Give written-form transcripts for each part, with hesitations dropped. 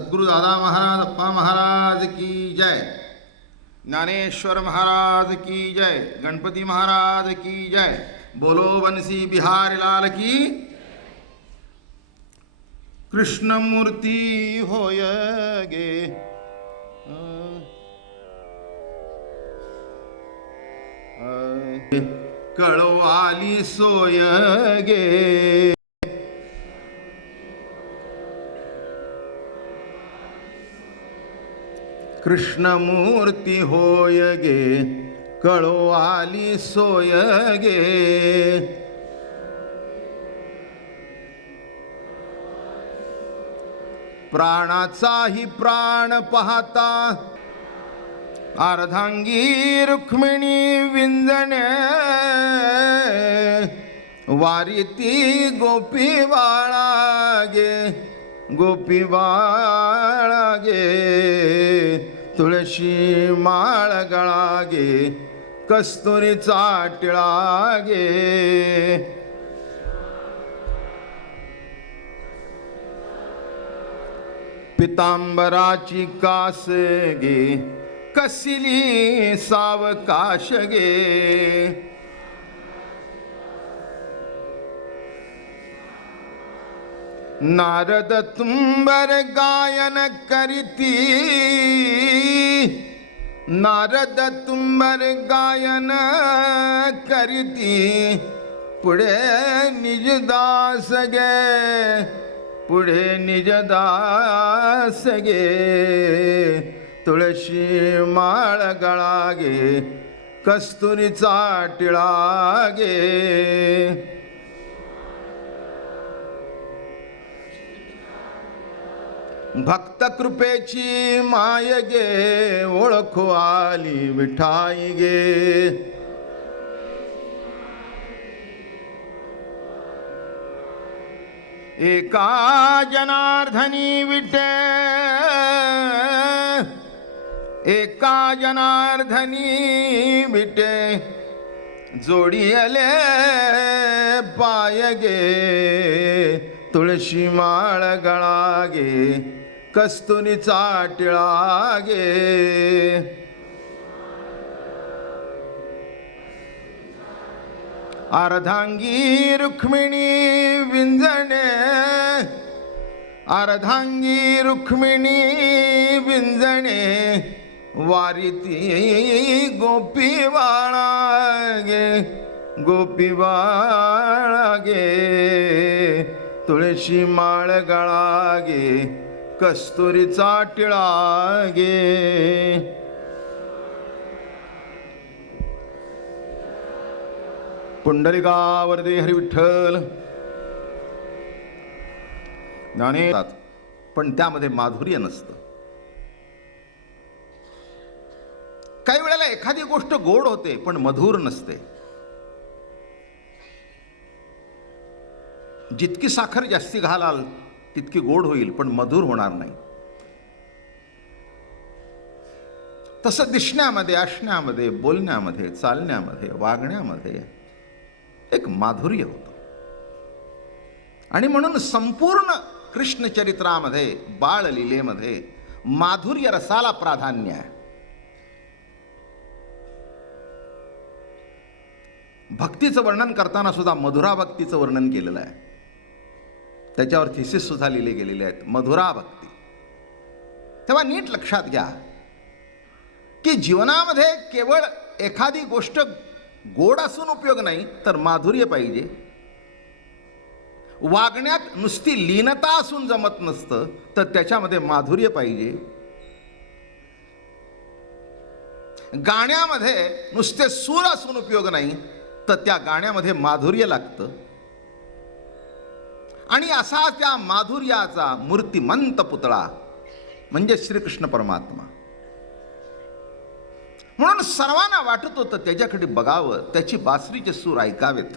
सद्गुरु दादा महाराज अप्पा महाराज की जय, ज्ञानेश्वर महाराज की जय, गणपति महाराज की जय, बोलो बंसी बिहारी लाल की। कृष्णमूर्ती होय गे कळो आली सोय गे, कृष्णमूर्ती होय गे कळो आली सोय गे, प्राणाचाही प्राण पाहता अर्धांगी रुक्मिणी विंजणे, वारीती गोपी बाळा गे गोपी बाळा गे, तुळशी माळ गळा गे कस्तुरीचा टिळा गे, पितांबराची कास गे कसिली सावकाश गे, नारद तुंबर गायन करीती, नारद तुंबर गायन करीती, पुढे निजदास गे पुढे निजदास गे, तुळशी माळ गळा गे कस्तुरीचा टिळा गे, भक्त कृपेची माय गे ओळखू आली विठाई गे, एका जनार्दनी विटे एका जनार्दनी विटे, जोडियले पाय गे तुळशी माळ गळा गे कस्तुरीचा टिळा गे, अर्धांगी रुक्मिणी विंजणे, अर्धांगी रुक्मिणी विंजणे, वारीती गोपी बाळा गे गोपी बाळा गे, तुळशी माळ गळा गे कस्तुरीचा टिळा गे, पुंडलिकावरती हरी विठ्ठल. ज्ञाने पण त्यामध्ये माधुर्य नसतं. काही वेळेला एखादी गोष्ट गोड होते पण मधुर नसते. जितकी साखर जास्ती घालाल तितकी गोड होईल पण मधुर होणार नाही. तसं दिसण्यामध्ये, असण्यामध्ये, बोलण्यामध्ये, चालण्यामध्ये, वागण्यामध्ये एक माधुर्य होतं. आणि म्हणून संपूर्ण कृष्ण चरित्रामध्ये, बाळलीलेमध्ये माधुर्य रसाला प्राधान्य आहे. भक्तीचं वर्णन करताना सुद्धा मधुरा भक्तीचं वर्णन केलेलं आहे. त्याच्यावर थिसिस सुद्धा लिहिले गेलेले आहेत, मधुरा भक्ती. तेव्हा नीट लक्षात घ्या की जीवनामध्ये केवळ एखादी गोष्ट गोड असून उपयोग नाही, तर माधुर्य पाहिजे. वागण्यात नुसती लीनता असून जमत नसतं, तर त्याच्यामध्ये माधुर्य पाहिजे. गाण्यामध्ये नुसते सूर असून उपयोग नाही, तर त्या गाण्यामध्ये माधुर्य लागतं. आणि असा त्या माधुर्याचा मूर्तिमंत पुतळा म्हणजे श्रीकृष्ण परमात्मा. म्हणून सर्वांना वाटत होतं त्याच्याकडे बघावं, त्याची बासरीचे सूर ऐकावेत.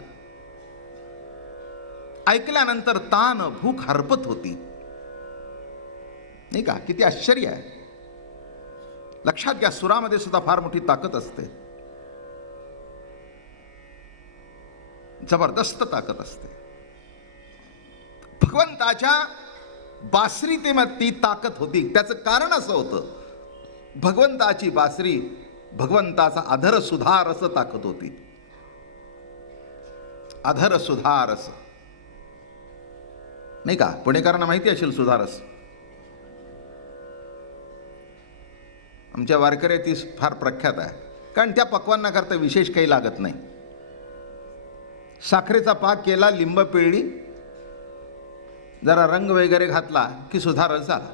ऐकल्यानंतर तान भूक हरपत होती, नाही का? किती आश्चर्य आहे. लक्षात घ्या, सुरामध्ये सुद्धा फार मोठी ताकद असते, जबरदस्त ताकद असते. भगवंताच्या बासरी ते मग ती ताकद होती. त्याचं कारण असं होतं, भगवंताची बासरी, भगवंताचा अधर सुधा रस ताकद होती. अधर सुधा रस नाही का, पुणेकरांना माहिती असेल सुधा रस. आमच्या वारकऱ्या ती फार प्रख्यात आहे, कारण त्या पक्वांना करता विशेष काही लागत नाही. साखरेचा पाक केला, लिंब पिळली, जरा रंग वगैरे घातला की सुधा रस झाला.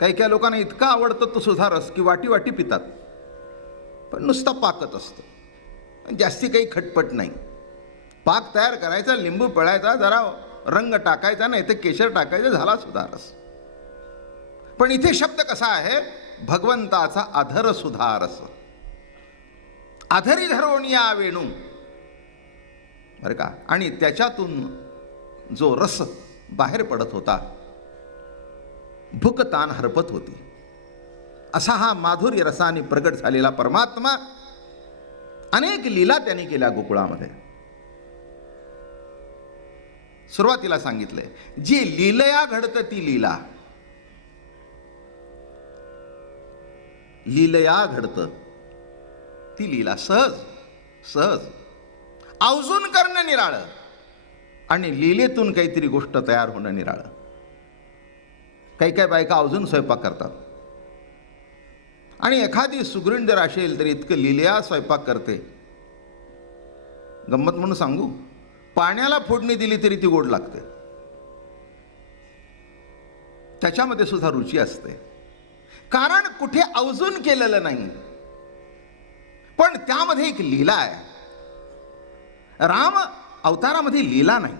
काही काही लोकांना इतका आवडतं तो सुधा रस की वाटी वाटी पितात, पण नुसता पाकच असतो, जास्ती काही खटपट नाही. पाक तयार करायचा, लिंबू पिळायचा, जरा रंग टाकायचा, नाही तर केशर टाकायचं, झाला सुधा रस. पण इथे शब्द कसा आहे, भगवंताचा अधर सुधा रस. अधरी धरोनिया वेणू, बरं का, आणि त्याच्यातून जो रस बाहेर पडत होता, भूक तान हरपत होती. असा हा माधुर्य रसाने प्रगट झालेला परमात्मा अनेक लीला त्यांनी केल्या गोकुळामध्ये. सुरुवातीला सांगितलंय, जी लीलया घडतं ती लीला. लीलया घडतं ती लीला, सहज सहज अवजून करणं निराळं, आणि लीलेतून काहीतरी गोष्ट तयार होणं निराळं. काही काही बायका अवजून स्वयंपाक करतात, आणि एखादी सुगृण जर असेल तर इतकं लीलया स्वयंपाक करते. गंमत म्हणून सांगू, पाण्याला फोडणी दिली तरी ती गोड लागते. त्याच्यामध्ये सुद्धा रुची असते, कारण कुठे अवजून केलेलं नाही, पण त्यामध्ये एक लीला आहे. राम अवतारामध्ये लीला नाही,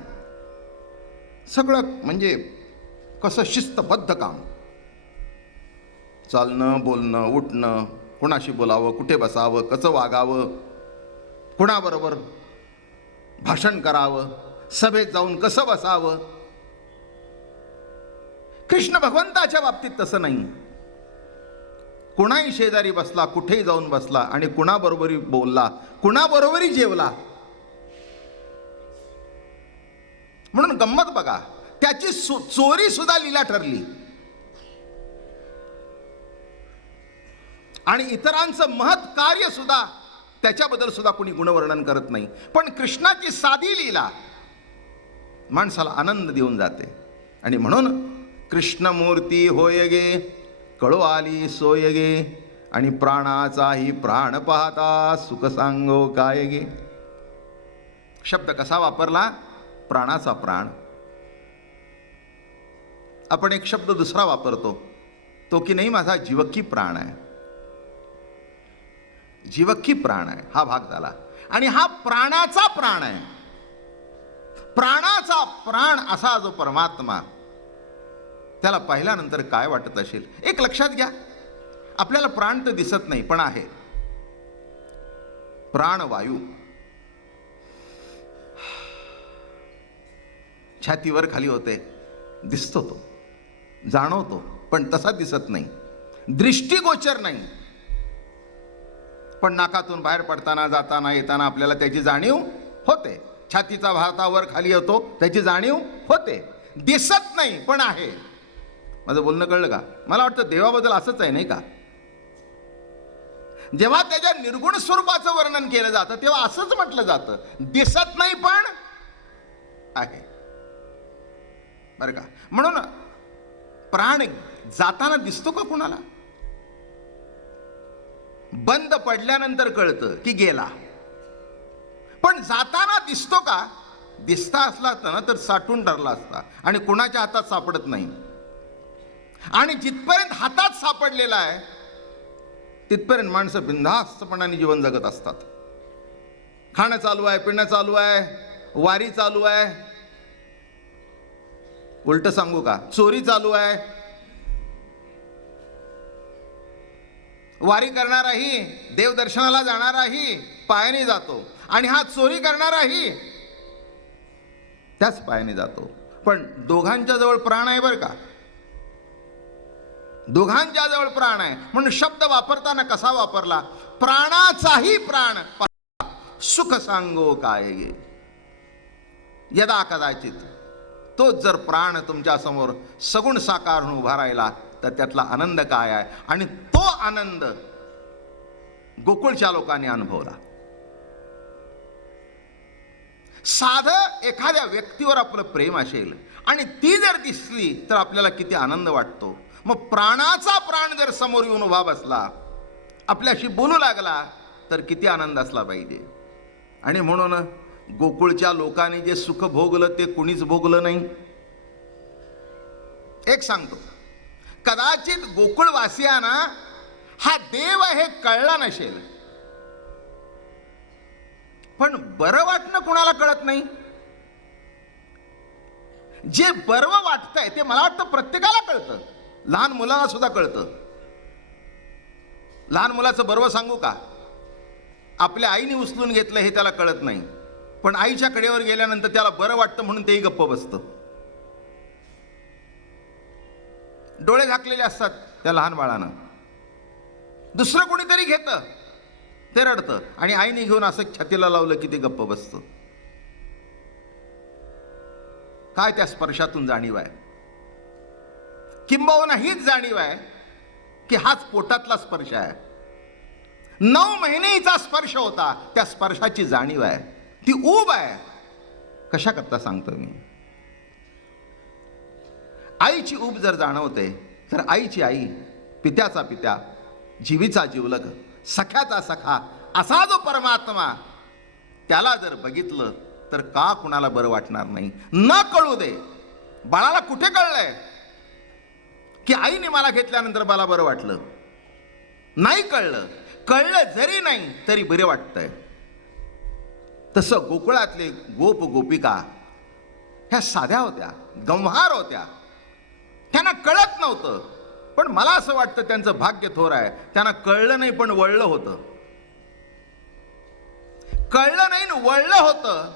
सगळं म्हणजे कसं शिस्तबद्ध काम, चालणं, बोलणं, उठणं, कुणाशी बोलावं, कुठे बसावं, कसं वागावं, कुणाबरोबर भाषण करावं, सभेत जाऊन कसं बसावं. कृष्ण भगवंताच्या बाबतीत तसं नाही. कुणाही शेजारी बसला, कुठेही जाऊन बसला, आणि कुणाबरोबरी बोलला, कुणाबरोबरी जेवला. म्हणून गंमत बघा, त्याची चोरी सुद्धा लीला ठरली, आणि इतरांचं महत् कार्य सुद्धा, त्याच्याबद्दल सुद्धा कोणी गुणवर्णन करत नाही. पण कृष्णाची साधी लीला माणसाला आनंद देऊन जाते. आणि म्हणून कृष्णमूर्ती होय गे, कळो आली सोय गे, आणि प्राणाचाही प्राण पाहता सुख सांगो काय गे. शब्द कसा वापरला, प्राणाचा प्राण. आपण एक शब्द दुसरा वापरतो, तो की नाही माझा जीवकी प्राण आहे, जीवकी प्राण आहे, हा भाग झाला. आणि हा प्राणाचा प्राण आहे. प्राणाचा प्राण असा जो परमात्मा, त्याला पाहिल्यानंतर काय वाटत असेल. एक लक्षात घ्या, आपल्याला प्राण तर दिसत नाही, पण आहे प्राणवायू. छातीवर खाली होते, दिसतो तो, जाणवतो, पण तसा दिसत नाही, दृष्टीगोचर नाही. पण नाकातून बाहेर पडताना, जाताना, येताना आपल्याला त्याची जाणीव होते. छातीचा भातावर खाली होतो, त्याची जाणीव होते. दिसत नाही, पण आहे. माझं बोलणं कळलं का? मला वाटतं देवाबद्दल असंच आहे, नाही का? जेव्हा त्याच्या निर्गुण स्वरूपाचं वर्णन केलं जातं तेव्हा असंच म्हटलं जातं, दिसत नाही पण आहे, बरं का? म्हणून प्राण जाताना दिसतो का कुणाला? बंद पडल्यानंतर कळतं की गेला, पण जाताना दिसतो का? दिसता असला ना तर साठून ठरला असता, आणि कुणाच्या हातात सापडत नाही. आणि जिथपर्यंत हातात सापडलेला आहे तिथपर्यंत माणसं बिनधास्तपणाने जीवन जगत असतात. खाणं चालू आहे, पिणं चालू आहे, वारी चालू आहे. उलट सांगू का, चोरी चालू आहे. वारी करणाराही, देवदर्शनाला जाणाराही पायाने जातो, आणि हा चोरी करणाराही त्याच पायाने जातो. पण दोघांच्या जवळ प्राण आहे, बरं का? दोघांच्या जवळ प्राण आहे. म्हणून शब्द वापरताना कसा वापरला? प्राणाचाही प्राण सुख सांगो काय गे. यदा कदाचित तोच जर प्राण तुमच्या समोर सगुण साकार होऊन उभा राहिला तर त्यातला आनंद काय आहे, आणि तो आनंद गोकुळच्या लोकांनी अनुभवला. साधं एखाद्या व्यक्तीवर आपलं प्रेम असेल आणि ती जर दिसली तर आपल्याला किती आनंद वाटतो. मग प्राणाचा प्राण जर समोर येऊन उभा बसला, आपल्याशी बोलू लागला, तर किती आनंद असला पाहिजे. आणि म्हणून गोकुळच्या लोकांनी जे सुख भोगलं ते कुणीच भोगलं नाही. एक सांगतो, कदाचित गोकुळवासियांना हा देव हे कळला नसेल, पण बरं वाटणं कुणाला कळत नाही. जे बरं वाटतंय ते मला वाटतं प्रत्येकाला कळतं, लहान मुलाला सुद्धा कळतं. लहान मुलाचं बरोबर सांगू का, आपल्या आईने उचलून घेतलं हे त्याला कळत नाही, पण आईच्या कडेवर गेल्यानंतर त्याला बरं वाटतं म्हणून तेही गप्प बसतं. डोळे झाकलेले असतात त्या लहान बाळानं, दुसरं कोणीतरी घेतं ते रडतं, आणि आईने घेऊन असं छातीला लावलं की ते गप्प बसतं. काय त्या स्पर्शातून जाणीव आहे, किंबहुना हीच जाणीव आहे की हाच पोटातला स्पर्श आहे. 9 महिनेचा स्पर्श होता, त्या स्पर्शाची जाणीव आहे, ती ऊब आहे. कशा करता सांगतो मी. आईची ऊब जर जाणवते तर आईची आई, पित्याचा पित्या, जीवीचा जीवलग, सख्याचा सखा असा जो परमात्मा, त्याला जर बघितलं तर का कुणाला बरं वाटणार नाही. न कळू दे. बाळाला कुठे कळलंय की आईने मला घेतल्यानंतर मला बरं वाटलं? नाही कळलं. कळलं जरी नाही तरी बरे वाटतंय. तसं गोकुळातले गोप गोपिका ह्या साध्या होत्या, गंवार होत्या, त्यांना कळत नव्हतं. पण मला असं वाटतं त्यांचं भाग्य थोर आहे, त्यांना कळलं नाही पण वळलं होतं. कळलं नाही न वळलं होतं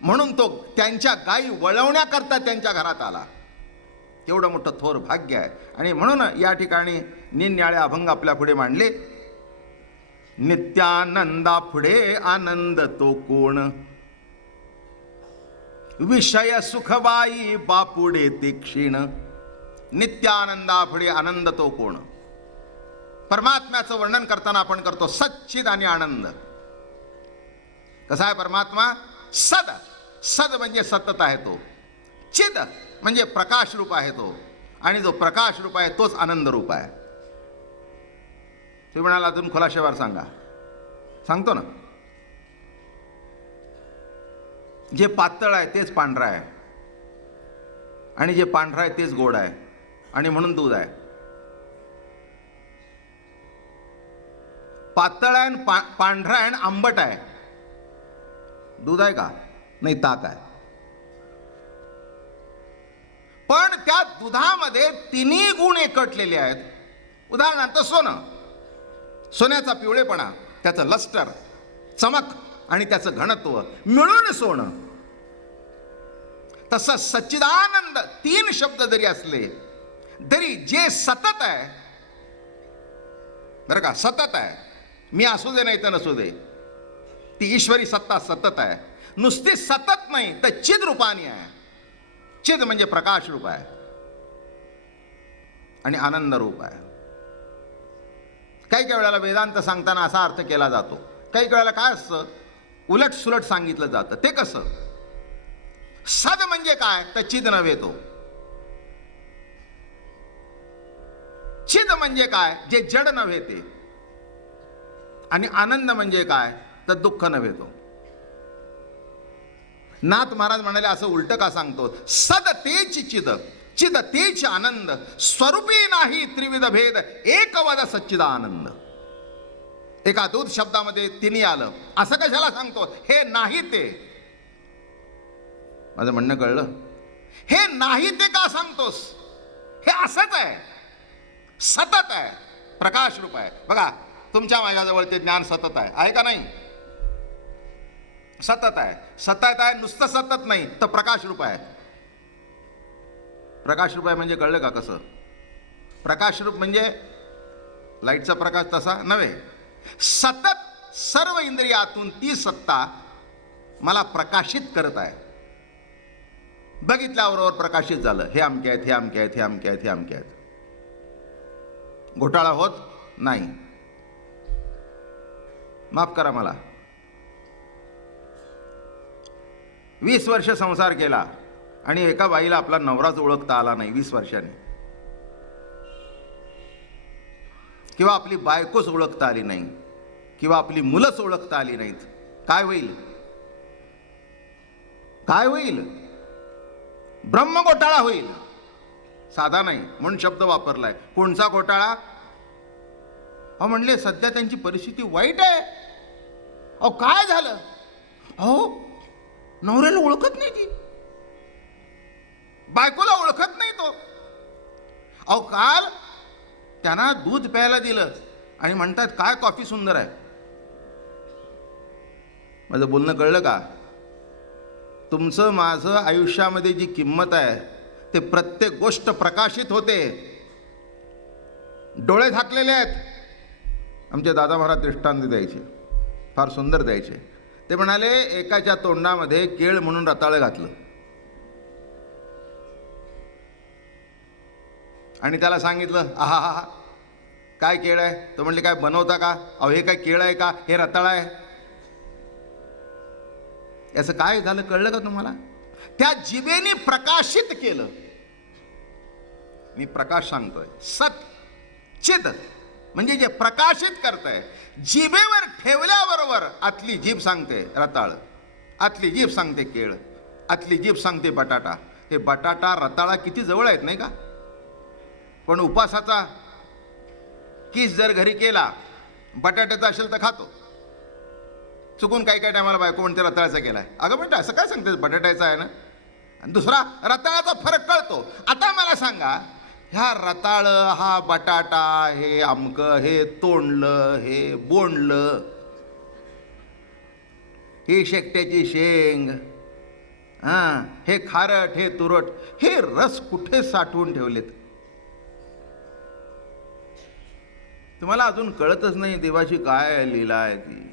म्हणून तो त्यांच्या गायी वळवण्याकरता त्यांच्या घरात आला. एवढं मोठं थोर भाग्य आहे. आणि म्हणून या ठिकाणी निन्याळे अभंग आपल्या पुढे मांडले. नित्यानंदा पुढे आनंद तो कोण, विषय सुखबाई बापुडे तीक्षीण. नित्यानंदा पुढे आनंद तो कोण. परमात्म्याचं वर्णन करताना आपण करतो सच्चिद आणि आनंद. कसा आहे परमात्मा? सद. सद म्हणजे सतत आहे तो. चिद म्हणजे प्रकाश रूप आहे तो, आणि जो प्रकाश रूप आहे तोच आनंद रूप आहे. तुम्ही म्हणाला अजून खुलाशेवार सांगा. सांगतो ना. जे पातळ आहे तेच पांढरं आहे, आणि जे पांढरं आहे तेच गोड आहे, आणि म्हणून दूध आहे. पातळ आहे आणि पांढरं आहे आणि आंबट आहे. दूध आहे का? नाही, ताक आहे. पण त्या दुधामध्ये तिन्ही गुण एकटलेले आहेत. उदाहरणार्थ सोनं. सोन्याचा पिवळेपणा, त्याचं लस्टर, चमक आणि त्याचं घनत्व मिळून सोनं. तसं सच्चिदानंद 3 शब्द जरी असले तरी जे सतत आहे, बरं का, सतत आहे. मी असू दे नाही तर नसू दे, ती ईश्वरी सत्ता सतत आहे. नुसती सतत नाही तर चिद रूपानी आहे. चिद म्हणजे प्रकाश रूप आहे आणि आनंद रूप आहे. काही काही वेळेला वेदांत सांगताना असा अर्थ केला जातो, काही काही वेळेला काय असतं उलट सुलट सांगितलं जातं. ते कसं? सद म्हणजे काय तर चिद नव्हे तो. चिद म्हणजे काय? जे जड नव्हे ते. आणि आनंद म्हणजे काय तर दुःख नव्हे तो. नाथ महाराज म्हणाले असं उलट का सांगतो? सद तेच चिद, चिद तेच आनंद, स्वरूपी नाही त्रिविध भेद, एकवद सच्चिदानंद. एका दूध शब्दामध्ये तिन्ही आलं. असं कशाला सांगतो? हे नाही ते. माझं म्हणणं कळलं? हे नाही ते का सांगतोस? हे असंच आहे, सतत आहे, प्रकाश रूप आहे. बघा, तुमच्या माझ्याजवळ ते ज्ञान सतत आहे का नाही? सतत आहे. सतत आहे, नुसतं सतत नाही तर प्रकाश रूप आहे. प्रकाश रूप आहे म्हणजे कळलं का कसं? प्रकाश रूप म्हणजे लाईटचा प्रकाश तसा नव्हे. सतत सर्व इंद्रियातून ती सत्ता मला प्रकाशित करत आहे. बघितल्याबरोबर प्रकाशित झालं, हे अमके आहेत, हे अमके आहेत, हे अमके आहेत, हे अमके आहेत. घोटाळा होत नाही. माफ करा मला. 20 वर्ष संसार केला आणि एका बाईला आपला नवराच ओळखता आला नाही 20 वर्षांनी, किंवा आपली बायकोच ओळखता आली नाही, किंवा आपली मुलंच ओळखता आली नाहीत. काय होईल? काय होईल? ब्रह्मघोटाळा होईल. साधा नाही म्हणून शब्द वापरलाय. कोणचा घोटाळा? अहो म्हणले सध्या त्यांची परिस्थिती वाईट आहे. अहो काय झालं? अहो नवऱ्याला ओळखत नाही ती, बायकोला ओळखत नाही तो. अहो काल त्यांना दूध प्यायला दिलं आणि म्हणतात काय कॉफी सुंदर आहे. माझं बोलणं कळलं का? तुमचं माझं आयुष्यामध्ये जी किंमत आहे ते प्रत्येक गोष्ट प्रकाशित होते. डोळे झाकलेले आहेत. आमचे दादा महाराज दृष्टांत द्यायचे, फार सुंदर द्यायचे. ते म्हणाले एकाच्या तोंडामध्ये केळ म्हणून रताळं घातलं आणि त्याला सांगितलं आहा हा काय केळ आहे? तो म्हणले काय बनवता का? अहो हे काय केळ आहे का? हे रताळ आहे. याचं काय झालं कळलं का तुम्हाला? त्या जिभेने प्रकाशित केलं. मी प्रकाश सांगतोय, सत चित म्हणजे जे प्रकाशित करतंय. जिभेवर ठेवल्याबरोबर आतली जीभ सांगते रताळ, आतली जीभ सांगते केळ, आतली जीभ सांगते बटाटा. हे बटाटा रताळा किती जवळ आहेत नाही का? पण उपासाचा किस जर घरी केला, बटाट्याचा असेल तर खातो. चुकून काही काही टायमाला बायको म्हणते रताळाचा केलाय. अगं म्हणते असं काय सांगते, बटाट्याचा आहे ना. आणि दुसरा रताळाचा फरक कळतो. आता मला सांगा, ह्या रताळ, हा बटाटा, हे आमकं, हे तोंडलं, हे बोंडलं, ही शेकट्याची शेंग, हां हे खारट, हे तुरट, हे रस कुठे साठवून ठेवलेत? तुम्हाला अजून कळतच नाही देवाची काय लीला आहे ती.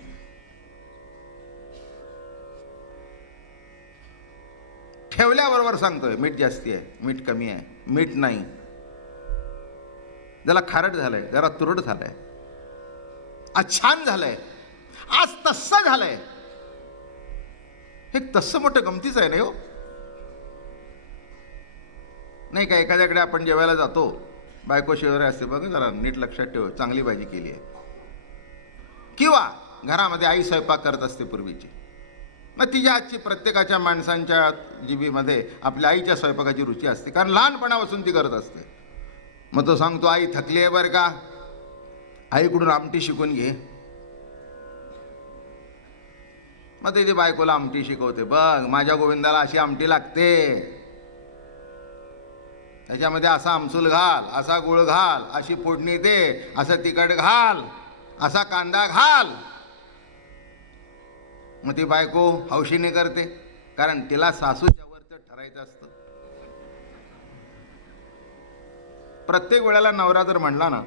ठेवल्याबरोबर सांगतोय मीठ जास्ती आहे, मीठ कमी आहे, मीठ नाही. जरा खारट झालंय, जरा तुरट झालंय, आज छान झालंय, आज तस्सं झालंय. हे तस्सं मोठं गमतीच आहे नाही हो. नाही का एखाद्याकडे आपण जेवायला जातो, बायको शेजारी असते, बघा जरा नीट लक्षात ठेव चांगली भाजी केली आहे. किंवा घरामध्ये आई स्वयंपाक करत असते पूर्वीची, मग तिच्या हातची प्रत्येकाच्या माणसांच्या जिभेमध्ये आपल्या आईच्या स्वयंपाकाची रुची असते, कारण लहानपणापासून ती करत असते. मग तो सांगतो आई थकली आहे बरं का, आईकडून आमटी शिकून घे. मग ते बायकोला आमटी शिकवते, बघ माझ्या गोविंदाला अशी आमटी लागते, त्याच्यामध्ये असा आमसूल घाल, असा गुळ घाल, अशी फोडणी दे, असं तिखट घाल, असा कांदा घाल. मग ती बायको हौशीने करते, कारण तिला सासूच्या वरचं ठरायचं असतं. प्रत्येक वेळेला नवरा जर म्हणला ना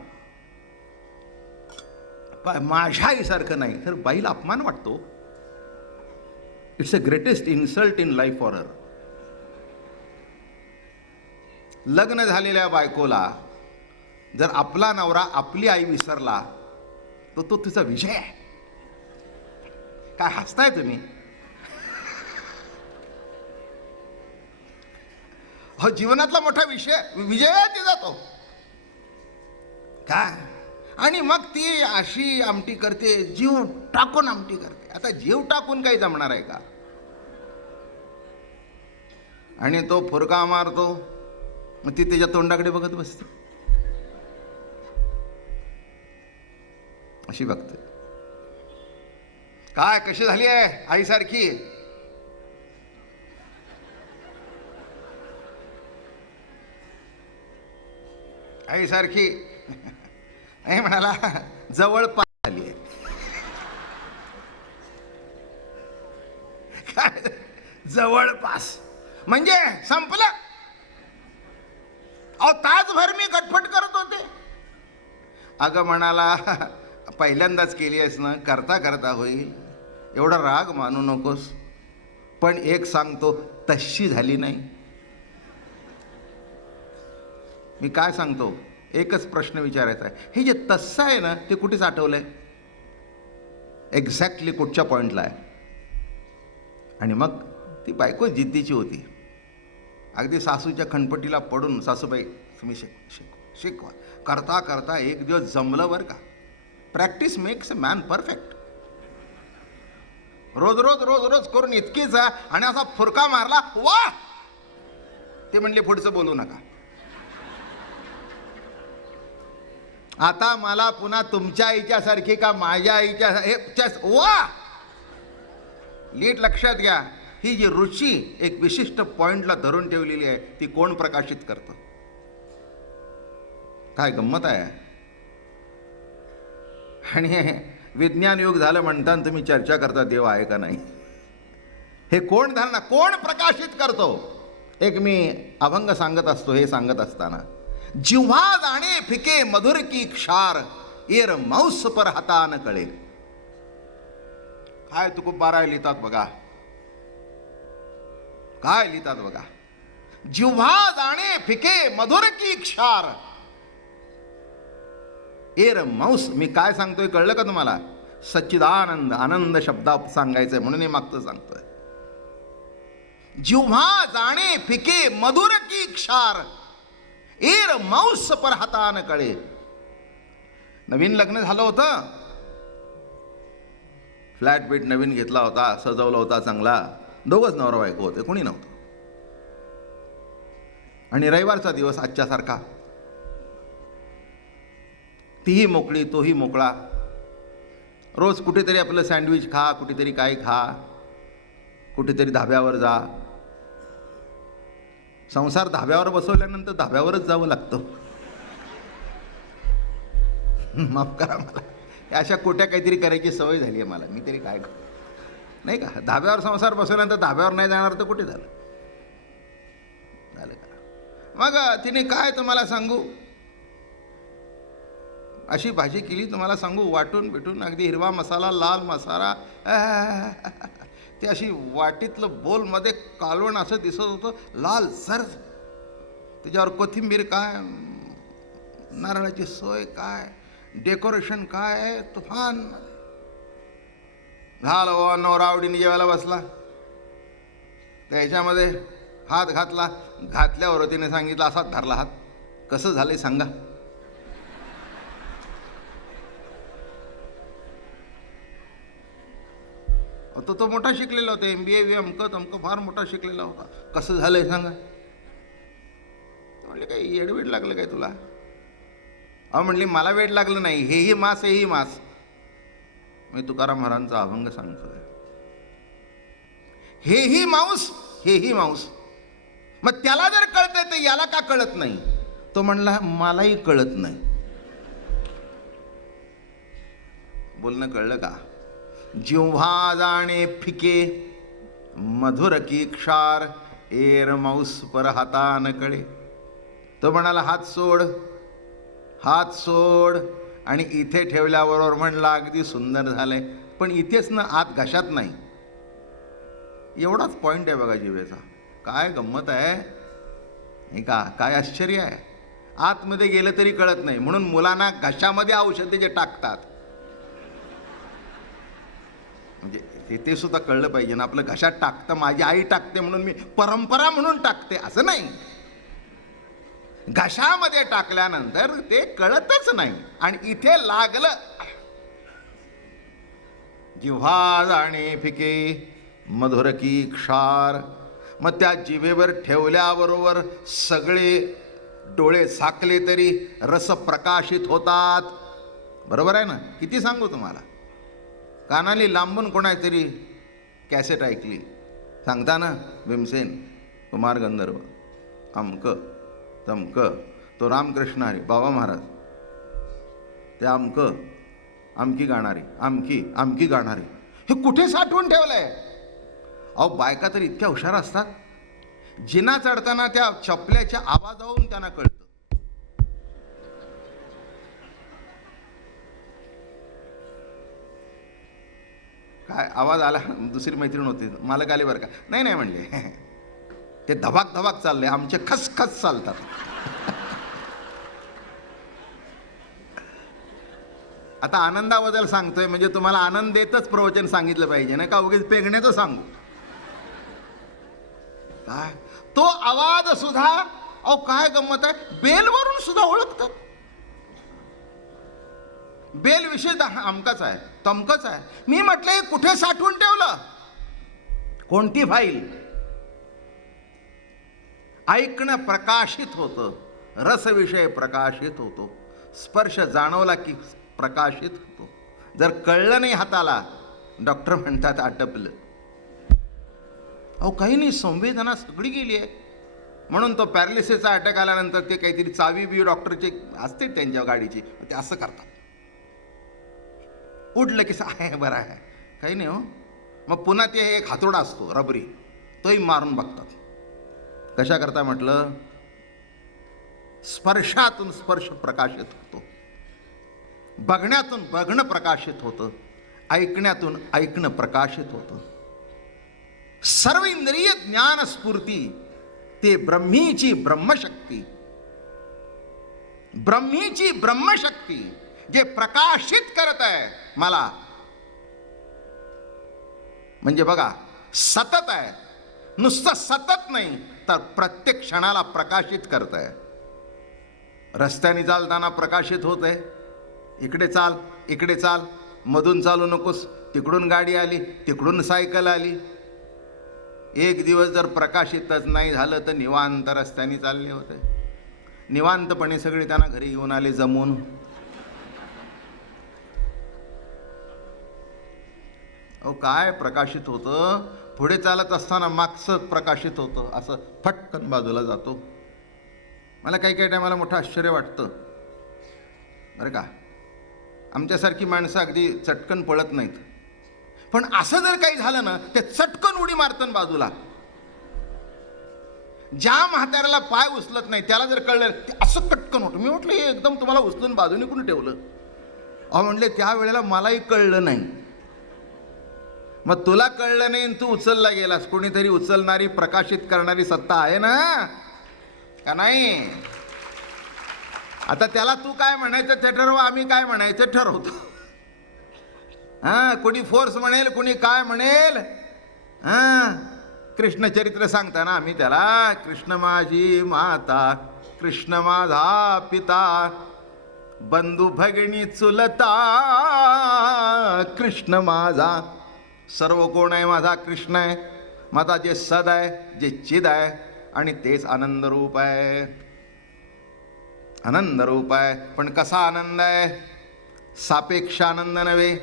माझ्या आईसारखं नाही, तर बाईला अपमान वाटतो. It's a greatest insult in life for her. लग्न झालेल्या बायकोला जर आपला नवरा आपली आई विसरला तर तो तिचा विजय आहे. काय हसताय तुम्ही? हो जीवनातला मोठा विजय आहे तिचा तो. काय आणि मग ती अशी आमटी करते, जीव टाकून आमटी करते. आता जीव टाकून काही जमणार आहे का? आणि तो फुरका मारतो, मग ती त्याच्या तोंडाकडे बघत बसते, अशी बघते. काय कशी झाली आहे आईसारखी? आईसारखी नाही म्हणाला, जवळपास झाली आहे. काय जवळपास म्हणजे संपलं. अहो तासभर मी गटफट करत होते. अगं म्हणाला पहिल्यांदाच केली आहेस ना, करता करता होईल, एवढा राग मानू नकोस. पण एक सांगतो, तशी झाली नाही. मी काय सांगतो, एकच प्रश्न विचारायचा आहे, हे जे तस्सं आहे ना ते कुठे साठवलंय, एक्झॅक्टली कुठच्या पॉईंटला आहे. आणि मग ती बायको जिद्दीची होती, अगदी सासूच्या खणपटीला पडून, सासूबाई तुम्ही शिकवा करता करता एक दिवस जमलं बरं का. Practice makes a man perfect. रोज रोज रोज रोज करून इतकीच आणि असा फुरका मारला, वा. ते म्हणले पुढचं बोलू नका. आता मला पुन्हा तुमच्या आईच्या सारखी का माझ्या आईच्या वा. नीट लक्षात घ्या, ही जी रुची एक विशिष्ट पॉइंटला धरून ठेवलेली आहे ती कोण प्रकाशित करतं. काय गंमत आहे. आणि विज्ञान युग झालं म्हणताना तुम्ही चर्चा करता देव आहे का नाही. हे कोण धारणा, कोण प्रकाशित करतो. एक मी अभंग सांगत असतो, हे सांगत असताना, जिव्हा जाणे फिके मधुर की क्षार, एर मौस पर हाता न कळे. काय तुकोबाराय लिहितात बघा, काय लिहितात बघा. जिव्हा जाणे फिके मधुर की क्षार, एर मौस. मी काय सांगतोय कळलं का तुम्हाला. सच्चिदानंद आनंद शब्दात सांगायचंय म्हणून हे मागचं सांगतोय. जिव्हा जाणे फिके मधुर की क्षार, एर मौस पर हाता न कळे. नवीन लग्न झालं होतं, फ्लॅट बीट नवीन घेतला होता, सजवला होता चांगला, दोघंच नवरा बायको होते, कोणी नव्हतं. आणि रविवारचा दिवस आजच्या सारखा, तीही मोकळी तोही मोकळा. रोज कुठेतरी आपलं सँडविच खा, कुठेतरी काय खा, कुठेतरी धाब्यावर जा. संसार धाब्यावर बसवल्यानंतर धाब्यावरच जावं लागतं. माफ करा, मला अशा कोट्या काहीतरी करायची सवय झाली आहे मला. मी तरी काय नाही का, धाब्यावर संसार बसवल्यानंतर धाब्यावर नाही जाणार तर कुठे झालं का. मग तिने काय तुम्हाला सांगू, अशी भाजी केली तुम्हाला सांगू, वाटून बिटून अगदी हिरवा मसाला, लाल मसाला, ते अशी वाटीतलं बोलमध्ये कालवण असं दिसत होतं, लाल सर. त्याच्यावर कोथिंबीर काय, नारळाची सोय काय, डेकोरेशन काय, तुफान झालं. नवरा आवडीने जेवायला बसला, त्याच्यामध्ये हात घातला, घातल्यावर तिने सांगितलं, असाच धरला हात. कसं झालंय सांगा. तो मोठा शिकलेला होता, MBA अमकं तमकं फार मोठा शिकलेला होता. कसं झालंय सांगा. म्हणले काही येडवेड लागलं काय तुला. अहो म्हणली मला वेड लागलं नाही, हेही मांस हेही मांस. मी तुकाराम महाराजांचा अभंग सांगतोय, हेही मांस हेही मांस. मग त्याला जर कळतंय तर याला का कळत नाही. तो म्हणला मलाही कळत नाही. बोलणं कळलं का. जिव्हा जाणे फिके मधुर की क्षार, एर मौस पर हाता न कळे. तो म्हणाला हात सोड, हात सोड. आणि इथे ठेवल्याबरोबर म्हणला अगदी सुंदर झालंय, पण इथेच ना आत घशात नाही. एवढाच पॉइंट आहे बघा जिभेचा. काय गंमत आहे नाही का, काय आश्चर्य आहे. आतमध्ये गेलं तरी कळत नाही, म्हणून मुलांना घशामध्ये औषधे जे टाकतात, म्हणजे ते सुद्धा कळलं पाहिजे ना. आपलं घशात टाकतं, माझी आई टाकते म्हणून मी परंपरा म्हणून टाकते असं नाही. घशामध्ये टाकल्यानंतर ते कळतच नाही. आणि इथे लागलं. जिव्हा जाणे फिके मधुर की क्षार. मग त्या जिभेवर ठेवल्याबरोबर सगळे डोळे झाकले तरी रस प्रकाशित होतात. बरोबर आहे ना. किती सांगू तुम्हाला. कानाली लांबून कोणातरी कॅसेट ऐकली, सांगताना भीमसेन, कुमार गंधर्व, अमकं तमकं, तो रामकृष्ण हरी, बाबा महाराज, ते अमकं, अमकी गाणारी, अमकी अमकी गाणारी. हे कुठे साठवून ठेवलंय. अहो बायका तर इतक्या हुशार असतात, जिना चढताना त्या चपल्याच्या आवाजावरून त्यांना कळतं. काय आवाज आला, दुसरी मैत्रीण होती, मालक आले बरं का. नाही नाही म्हणले, ते धबाक धबाक चालले, आमचे खसखस चालतात. आता आनंदाबद्दल सांगतोय म्हणजे तुम्हाला आनंद देतच प्रवचन सांगितलं पाहिजे ना, का उगीच पेगण्याचं सांगू काय. तो आवाज सुद्धा, अहो काय गंमत आहे, बेलवरून सुद्धा ओळखतात. बेल विषय अमकाच आहे तमकच आहे. मी म्हटलं हे कुठे साठवून ठेवलं, कोणती फाईल. ऐकणं प्रकाशित होतं, रसविषय प्रकाशित होतो, स्पर्श जाणवला की प्रकाशित होतो. जर कळलं नाही हाताला, डॉक्टर म्हणतात आटपलं. अहो काही नाही, संवेदना सगळी गेली आहे. म्हणून तो पॅरालिसिसचा अटॅक आल्यानंतर ते काहीतरी चावी बी डॉक्टरचे असते त्यांच्या गाडीची, ते असं करतात. उठलं की आहे बरं आहे, काही नाही हो. मग पुन्हा ते एक हातोडा असतो रबरी, तोही मारून बघतात. कशा करता म्हटलं, स्पर्शातून स्पर्श प्रकाशित होतो, बघण्यातून बघणं प्रकाशित होतं, ऐकण्यातून ऐकणं प्रकाशित होतं. सर्व इंद्रिय ज्ञान स्फूर्ती, ते ब्रह्मीची ब्रह्मशक्ती, ब्रह्मीची ब्रह्मशक्ती जे प्रकाशित करत आहे मला. म्हणजे बघा, सतत आहे, नुसतं सतत नाही तर प्रत्येक क्षणाला प्रकाशित करत आहे. रस्त्याने चालताना प्रकाशित होत आहे, इकडे चाल इकडे चाल, मधून चालू नकोस, तिकडून गाडी आली तिकडून सायकल आली. एक दिवस जर प्रकाशितच नाही झालं तर निवांत रस्त्याने चालले होते, निवांतपणे सगळे त्यांना घरी घेऊन आले जमून. अहो काय प्रकाशित होतं, पुढे चालत असताना मागचं प्रकाशित होतं, असं फटकन बाजूला जातो. मला काही काही टायमाला मोठं आश्चर्य वाटतं बरं का. आमच्यासारखी माणसं अगदी चटकन पळत नाहीत, पण असं जर काही झालं ना, ते चटकन उडी मारतं बाजूला. ज्या म्हाताऱ्याला पाय उचलत नाही त्याला जर कळलं, ते असं कटकन होतं. मी म्हटलं हे एकदम तुम्हाला उचलून बाजूने कोणी ठेवलं. अहो म्हणले त्या वेळेला मलाही कळलं नाही. मग तुला कळलं नाही, तू उचलला गेलास. कोणीतरी उचलणारी प्रकाशित करणारी सत्ता आहे ना, का नाही. आता त्याला तू काय म्हणायचं ते ठरव, आम्ही काय म्हणायचं ठरवतो. कोणी फोर्स म्हणेल, कोणी काय म्हणेल. कृष्ण चरित्र सांगताना आम्ही त्याला, कृष्ण माझी माता, कृष्ण माझा पिता, बंधू भगिनी चुलता, कृष्ण माझा सर्व कोण आहे, माझा कृष्ण आहे. माझा जे सद आहे, जे चिद आहे, आणि तेच आनंद रूप आहे. आनंद रूप आहे. पण कसा आनंद आहे, सापेक्ष आनंद नव्हे,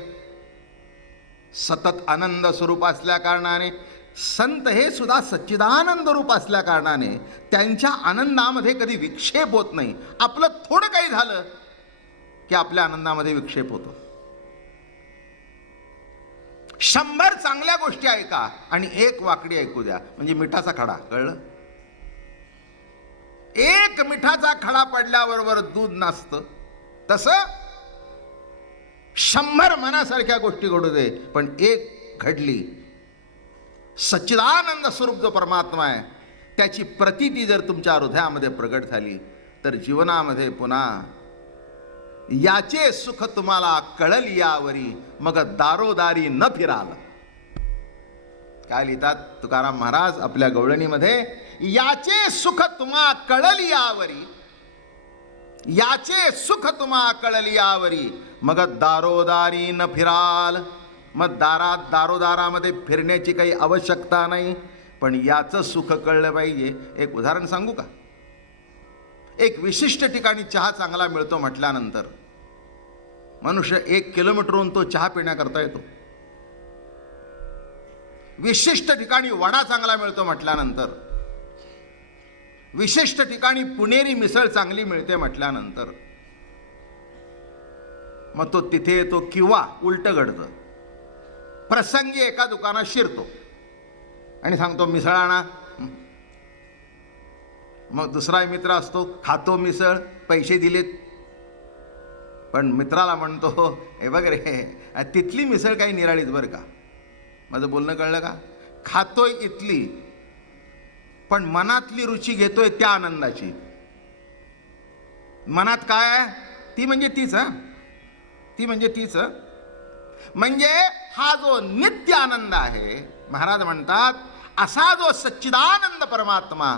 सतत आनंद स्वरूप असल्या कारणाने. संत हे सुद्धा सच्चिदानंद रूप असल्या कारणाने त्यांच्या आनंदामध्ये कधी विक्षेप होत नाही. आपलं थोडं काही झालं की आपल्या आनंदामध्ये विक्षेप होतो. 100 चांगल्या गोष्टी ऐका आणि एक वाकडी ऐकू द्या, म्हणजे मिठाचा खडा. कळलं, एक मिठाचा खडा पडल्याबरोबर दूध नासतं, तसं 100 मनासारख्या गोष्टी घडू दे, पण एक घडली, सच्चिदानंद स्वरूप जो परमात्मा आहे त्याची प्रतीती जर तुमच्या हृदयामध्ये प्रगट झाली तर जीवनामध्ये पुन्हा याचे सुख तुम्हाला कळल यावरी, मग दारोदारी न फिराल. काय लिहितात तुकाराम महाराज आपल्या गवळणीमध्ये, याचे सुख तुम्हा कळल यावरी, याचे सुख तुम्हा कळल यावरी, मग दारोदारी न फिराल. मग दारोदारामध्ये फिरण्याची काही आवश्यकता नाही, पण याचं सुख कळलं पाहिजे. एक उदाहरण सांगू का. एक विशिष्ट ठिकाणी चहा चांगला मिळतो म्हटल्यानंतर मनुष्य 1 किलोमीटरहून तो चहा पिण्याकरता येतो. विशिष्ट ठिकाणी वडा चांगला मिळतो म्हटल्यानंतर, विशिष्ट ठिकाणी पुणेरी मिसळ चांगली मिळते म्हटल्यानंतर मग तो तिथे येतो. किंवा उलट घडतं, प्रसंगी एका दुकानात शिरतो आणि सांगतो मिसळ आणा. मग दुसरा मित्र असतो, खातो मिसळ, पैसे दिलेत, पण मित्राला म्हणतो हे बघ रे, तिथली मिसळ काही निराळीच बरं का. माझं बोलणं कळलं का. खातोय इथली, पण मनातली रुची घेतोय त्या आनंदाची. मनात काय आहे ती म्हणजे तीच. ती म्हणजे तीच. म्हणजे हा जो नित्य आनंद आहे, महाराज म्हणतात असा जो सच्चिदानंद परमात्मा,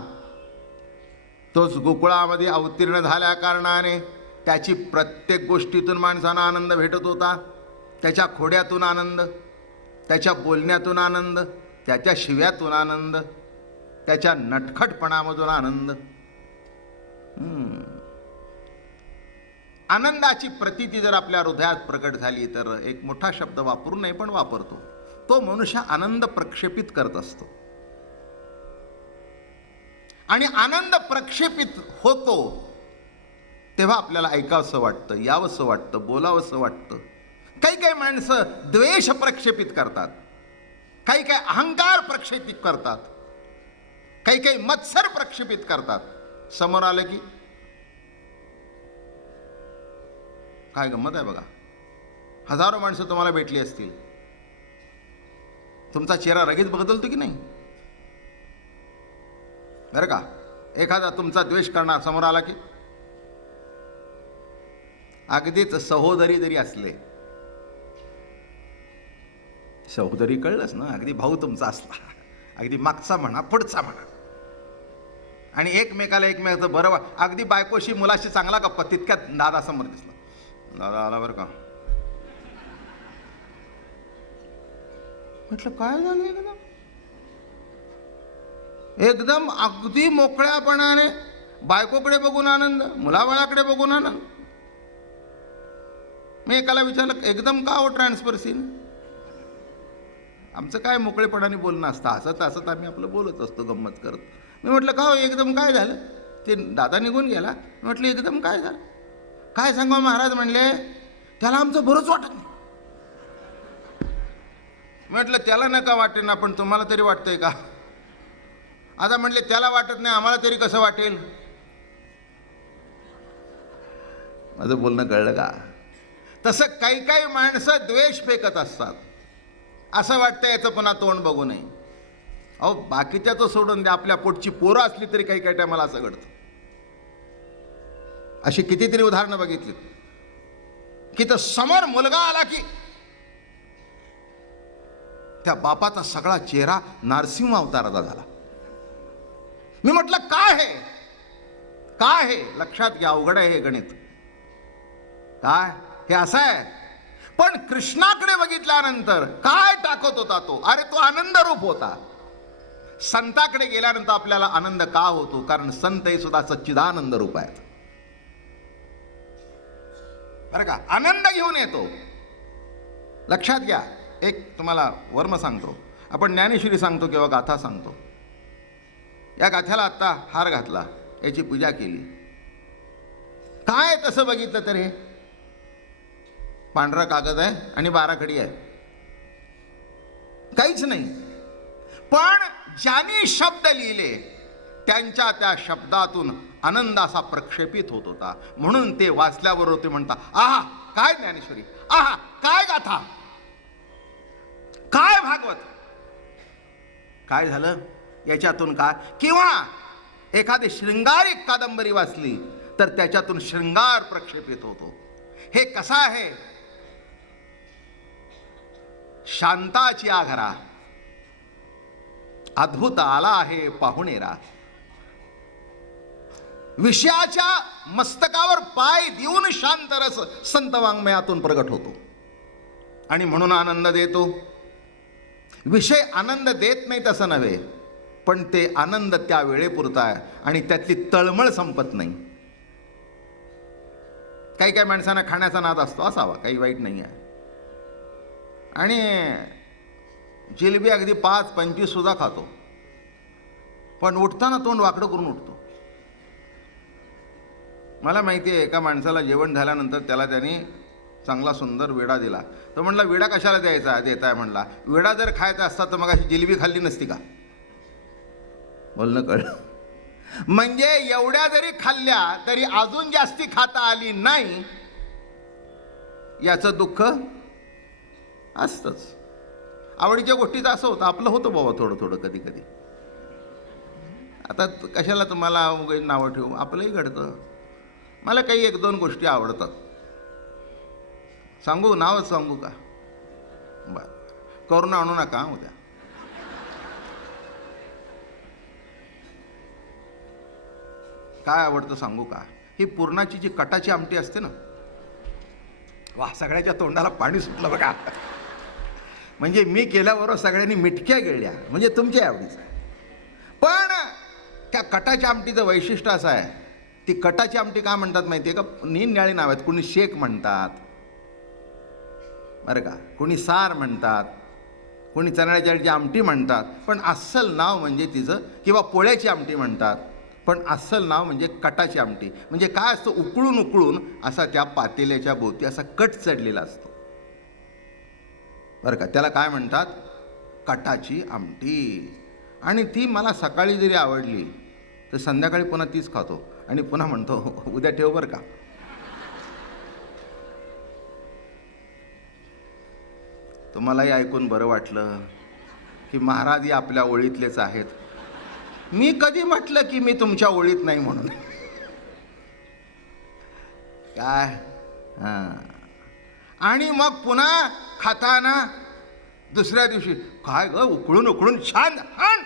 तोच गोकुळामध्ये अवतीर्ण झाल्या कारणाने त्याची प्रत्येक गोष्टीतून माणसांना आनंद भेटत होता. त्याच्या खोड्यातून आनंद, त्याच्या बोलण्यातून आनंद, त्याच्या शिव्यातून आनंद, त्याच्या नटखटपणामधून आनंद. आनंदाची प्रतीती जर आपल्या हृदयात प्रकट झाली तर एक मोठा शब्द वापरू नये पण वापरतो, तो मनुष्य आनंद प्रक्षेपित करत असतो. आणि आनंद प्रक्षेपित होतो तेव्हा आपल्याला ऐकावंसं वाटतं, यावंसं वाटतं, बोलावंसं वाटतं. काही काही माणसं द्वेष प्रक्षेपित करतात, काही काही अहंकार प्रक्षेपित करतात, काही काही मत्सर प्रक्षेपित करतात. समोर आलं की काय गंमत आहे बघा. हजारो माणसं तुम्हाला भेटली असतील, तुमचा चेहरा लगेच बदलतो की नाही? बरं का, एखादा तुमचा द्वेष करणार समोर आला की, अगदीच सहोदरी जरी असले, सहोदरी कळलंच ना, अगदी भाऊ तुमचा असला, अगदी मागचा म्हणा पुढचा म्हणा, आणि एकमेकाला एकमेकाचं बरं, अगदी बायकोशी मुलाशी चांगला गप्पा, तितक्यात दादा समोर दिसला, दादा आला बरं का. म्हटलं काय झालं? एकदम अगदी मोकळ्यापणाने बायकोकडे बघून आनंद, मुलाबाळाकडे बघून आनंद. मी एकाला विचारलं, एकदम का हो ट्रान्सफरसी? आमचं काय मोकळेपणाने बोलणं असतं, हसत हसत आम्ही आपलं बोलत असतो गंमत करत. मी म्हटलं का हो एकदम काय झालं? ते दादा निघून गेला. म्हटलं एकदम काय झालं? काय सांगा महाराज म्हणले, त्याला आमचं बरंच वाटत नाही. म्हटलं त्याला नका वाटेल ना, पण तुम्हाला तरी वाटतंय का? आता म्हटले त्याला वाटत नाही, आम्हाला तरी कसं वाटेल? माझं बोलणं कळलं का? तसं काही काही माणसं द्वेष फेकत असतात. असं वाटतं याचं पुन्हा तोंड बघू नये. अहो बाकीच्याचं सोडून द्या, आपल्या पोटची पोरं असली तरी काही काही टायमाला असं घडतं. अशी कितीतरी उदाहरणं बघितली की तर समोर मुलगा आला की त्या बापाचा सगळा चेहरा नरसिंह अवताराचा झाला. मी म्हटलं काय हे, काय हे? लक्षात घ्या, अवघड आहे हे गणित. काय हे असं आहे? पण कृष्णाकडे बघितल्यानंतर काय टाकत होता तो? अरे तो आनंद रूप होता. संताकडे गेल्यानंतर आपल्याला आनंद का होतो? कारण संत हे सुद्धा सच्चिदानंद रूप आहेत, बरं का? आनंद घेऊन येतो. लक्षात घ्या. एक तुम्हाला वर्म सांगतो. आपण ज्ञानेश्वरी सांगतो किंवा गाथा सांगतो. या गाथ्याला आत्ता हार घातला, याची पूजा केली. काय तसं बघितलं तर हे पांढरा कागद आहे आणि 12 खडी आहे, काहीच नाही. पण ज्यांनी शब्द लिहिले त्यांच्या त्या शब्दातून आनंद असा प्रक्षेपित होत होता. म्हणून ते वाचल्यावर होते म्हणता, आहा काय ज्ञानेश्वरी, आहा काय गाथा, काय भागवत. काय झालं याच्यातून? काय? किंवा एखादी शृंगारिक कादंबरी वाचली तर त्याच्यातून शृंगार प्रक्षेपित होतो. हे कसं आहे? शांताची आघरा, अद्भुत आला आहे पाहुणेरा. विषयाच्या मस्तकावर पाय देऊन शांत रस संत वाङ्मयातून प्रगट होतो आणि म्हणून आनंद देतो. विषय आनंद देत नाही तसं नव्हे, पण ते आनंद त्या वेळेपुरता आहे आणि त्यातली तळमळ संपत नाही. काही काही माणसांना खाण्याचा नाद असतो, असावा, काही वाईट नाही आहे. आणि जिलेबी अगदी 5-25 सुद्धा खातो, पण उठताना तोंड वाकडं करून उठतो. मला माहिती आहे, एका माणसाला जेवण झाल्यानंतर त्याला त्यांनी चांगला सुंदर विडा दिला. तो म्हणला, विडा कशाला देताय? म्हणला, विडा जर खायचा असता तर मग अशी जिलेबी खाल्ली नसती का? बोलणं कळलं. म्हणजे एवढ्या जरी खाल्ल्या तरी अजून जास्ती खाता आली नाही याचं दुःख असतंच. आवडीच्या गोष्टीचं असं होतं, आपलं होतं बाबा थोडं थोडं कधी कधी. आता कशाला तुम्हाला उगाच नावं ठेवू, आपलंही घडतं. मला काही 1-2 गोष्टी आवडतात. सांगू, नावच सांगू का? बर, करून आणू नका उद्या. काय आवडतं सांगू का? ही पुरणाची जी कटाची आमटी असते ना, वा, सगळ्याच्या तोंडाला पाणी सुटलं बघा. म्हणजे मी केल्याबरोबर सगळ्यांनी मिटक्या गिळल्या, म्हणजे तुमच्या आवडीचं. पण त्या कटाच्या आमटीचं वैशिष्ट्य असं आहे, ती कटाची आमटी का म्हणतात माहिती आहे का? निरनिराळी नाव आहेत. कोणी शेक म्हणतात बरं का, कोणी सार म्हणतात, कोणी चण्याच्या डाळीची आमटी म्हणतात, पण अस्सल नाव म्हणजे तिचं, किंवा पोळ्याची आमटी म्हणतात, पण अस्सल नाव म्हणजे कटाची आमटी. म्हणजे काय असतं, उकळून उकळून असा त्या पातेल्याच्या भोवती असा कट चढलेला असतो बरं का, त्याला काय म्हणतात? कटाची आमटी. आणि ती मला सकाळी जरी आवडली तर संध्याकाळी पुन्हा तीच खातो आणि पुन्हा म्हणतो उद्या ठेव बरं का. तुम्हालाही ऐकून बरं वाटलं की महाराजही आपल्या ओळीतलेच आहेत. मी कधी म्हटलं की मी तुमच्या ओळीत नाही म्हणून? काय? हां. आणि मग पुन्हा खाताना दुसऱ्या दिवशी, काय ग, उकळून उकळून छान छान.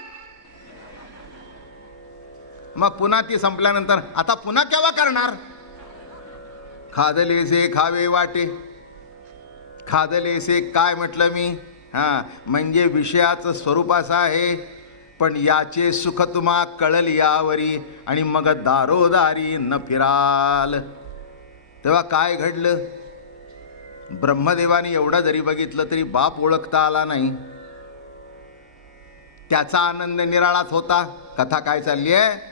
मग पुन्हा ती संपल्यानंतर आता पुन्हा केव्हा करणार? खादलेसे खावे वाटे. खादलेसे काय म्हटलं मी? हां, म्हणजे विषयाचं स्वरूप असं आहे, पण याचे सुख तुम्हा कळल यावरी, आणि मग दारोदारी न फिराल. तेव्हा काय घडलं? ब्रह्मदेवाने एवढं जरी बघितलं तरी बाप ओळखता आला नाही. त्याचा आनंद निराळाच होता. कथा काय चालली आहे?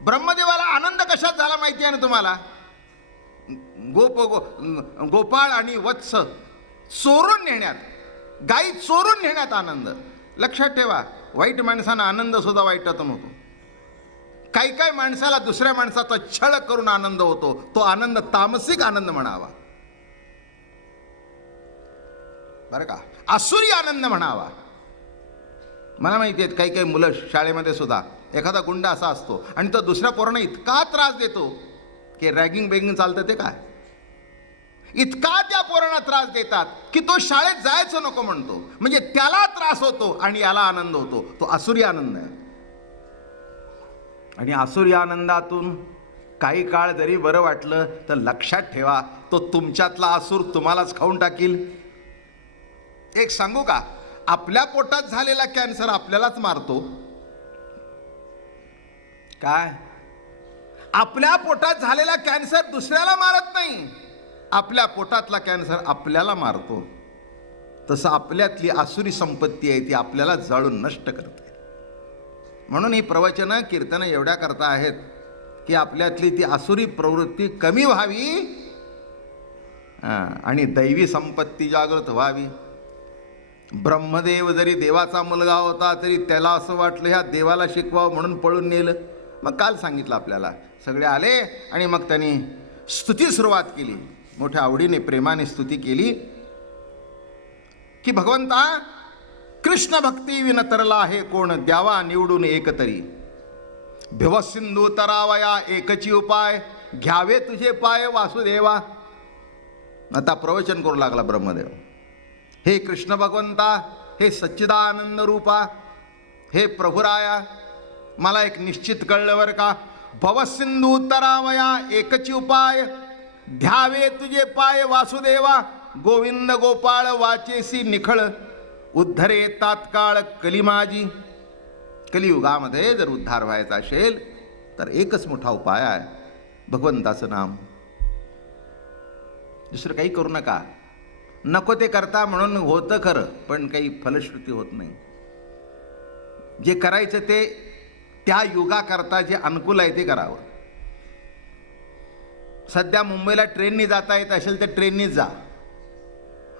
ब्रह्मदेवाला आनंद कशात झाला माहिती आहे ना तुम्हाला? गोपाळ आणि वत्स चोरून नेण्यात, गाई चोरून नेण्यात आनंद. लक्षात ठेवा, वाईट माणसांना आनंद सुद्धा वाईटातून होतो. काही काही माणसाला दुसऱ्या माणसाचा छळ करून आनंद होतो. तो आनंद तामसिक आनंद म्हणावा बरं का, आसुरी आनंद म्हणावा. मला माहिती आहेत, काही काही मुलं शाळेमध्ये सुद्धा एखादा गुंड असा असतो आणि तो दुसऱ्या पोरांना इतका त्रास देतो की रॅगिंग बेगिंग चालतं ते काय, इतका त्या पोरांना त्रास देतात की तो शाळेत जायचं नको म्हणतो. म्हणजे त्याला त्रास होतो आणि याला आनंद होतो. तो आसुरी आनंद आहे. आणि आसुरी आनंदातून काही काळ जरी बरं वाटलं तर लक्षात ठेवा, तो तुमच्यातला आसूर तुम्हालाच खाऊन टाकील. एक सांगू का, आपल्या पोटात झालेला कॅन्सर आपल्यालाच मारतो. काय? आपल्या पोटात झालेला कॅन्सर दुसऱ्याला मारत नाही, आपल्या पोटातला कॅन्सर आपल्याला मारतो. तसं आपल्यातली आसुरी संपत्ती आहे ती आपल्याला जाळून नष्ट करते. म्हणून ही प्रवचनं कीर्तनं एवढ्या करता आहेत की आपल्यातली ती आसुरी प्रवृत्ती कमी व्हावी आणि दैवी संपत्ती जागृत व्हावी. ब्रह्मदेव जरी देवाचा मुलगा होता तरी त्याला असं वाटलं ह्या देवाला शिकवावं म्हणून पळून नेलं. मग काल सांगितलं आपल्याला, सगळे आले आणि मग त्यांनी स्तुती सुरुवात केली. मोठ्या आवडीने प्रेमाने स्तुती केली की भगवंता, कृष्ण भक्ती विनतरला आहे कोण, द्यावा निवडून एकतरी. भिवसिंधू तरावया एकची उपाय, घ्यावे तुझे पाय वासुदेवा. आता प्रवचन करू लागला ब्रह्मदेव. हे कृष्ण भगवंता, हे सच्चिदानंद रूपा, हे प्रभुराया, मला एक निश्चित कळलं बरं का. भवसिंधू तरावया एकची उपाय, ध्यावे तुझे पाय वासुदेवा. गोविंद गोपाळ वाचेसी निखळ, उद्धरे तात्काळ कली माझी. कलियुगामध्ये जर उद्धार व्हायचा असेल तर एकच मोठा उपाय आहे, भगवंताचं नाम. दुसरं काही करू नका. नको ते करता म्हणून होतं खरं, पण काही फलश्रुती होत नाही. जे करायचं ते त्या युगाकरता जे अनुकूल आहे ते करावं. सध्या मुंबईला ट्रेननी जाता येत असेल तर ट्रेननीच जा.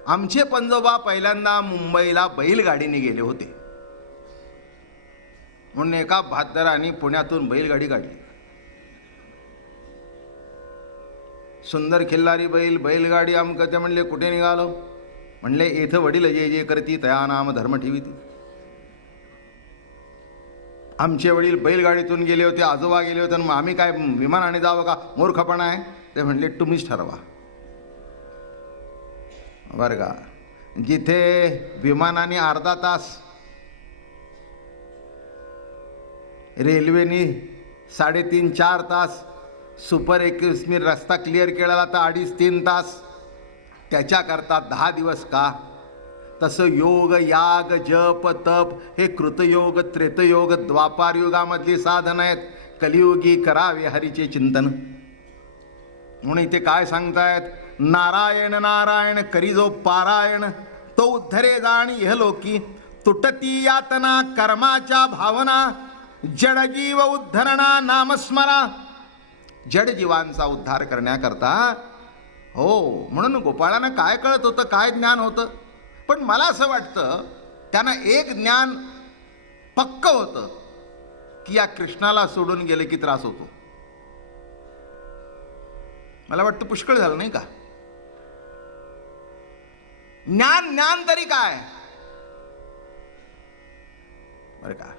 आमचे पंजोबा पहिल्यांदा मुंबईला बैलगाडीने गेले होते म्हणून एका भातदारांनी पुण्यातून बैलगाडी काढली. सुंदर खिल्लारी बैलगाडी अमकं. ते म्हणले कुठे निघालो? म्हणले येथं वडील जे जे करती तया नाम धर्म ठेवीती. आमचे वडील बैलगाडीतून गेले होते, आजोबा गेले होते, मग आम्ही काय विमानाने जावं का? मूर्खपणा आहे. ते म्हणले तुम्हीच ठरवा. बरं का. जिथे विमानाने अर्धा तास, रेल्वेने 3.5-4 तास, सुपर एक्सप्रेसने रस्ता क्लिअर केला तर 2.5-3 तास, त्याच्याकरता 10 दिवस का? तसं योग, याग, जप, तप हे कृतयोग, त्रेतयोग, द्वापार युगामधली साधन आहेत. कलियुगी करावे हरीचे चिंतन. म्हणून इथे काय सांगतायत? नारायण नारायण करी जो पारायण, तो उद्धरे जाणी इहलोकी. तुटती यातना कर्माच्या भावना, जडजीव उद्धरणा नामस्मरा. जडजीवांचा उद्धार करण्याकरता. हो, म्हणून गोपाळांना काय कळत होतं, काय ज्ञान होतं? पण मला असं वाटतं त्यांना एक ज्ञान पक्क होतं की या कृष्णाला सोडून गेले की त्रास होतो. मला वाटतं पुष्कळ झालं नाही का? ज्ञान ज्ञान तरी काय बरं का.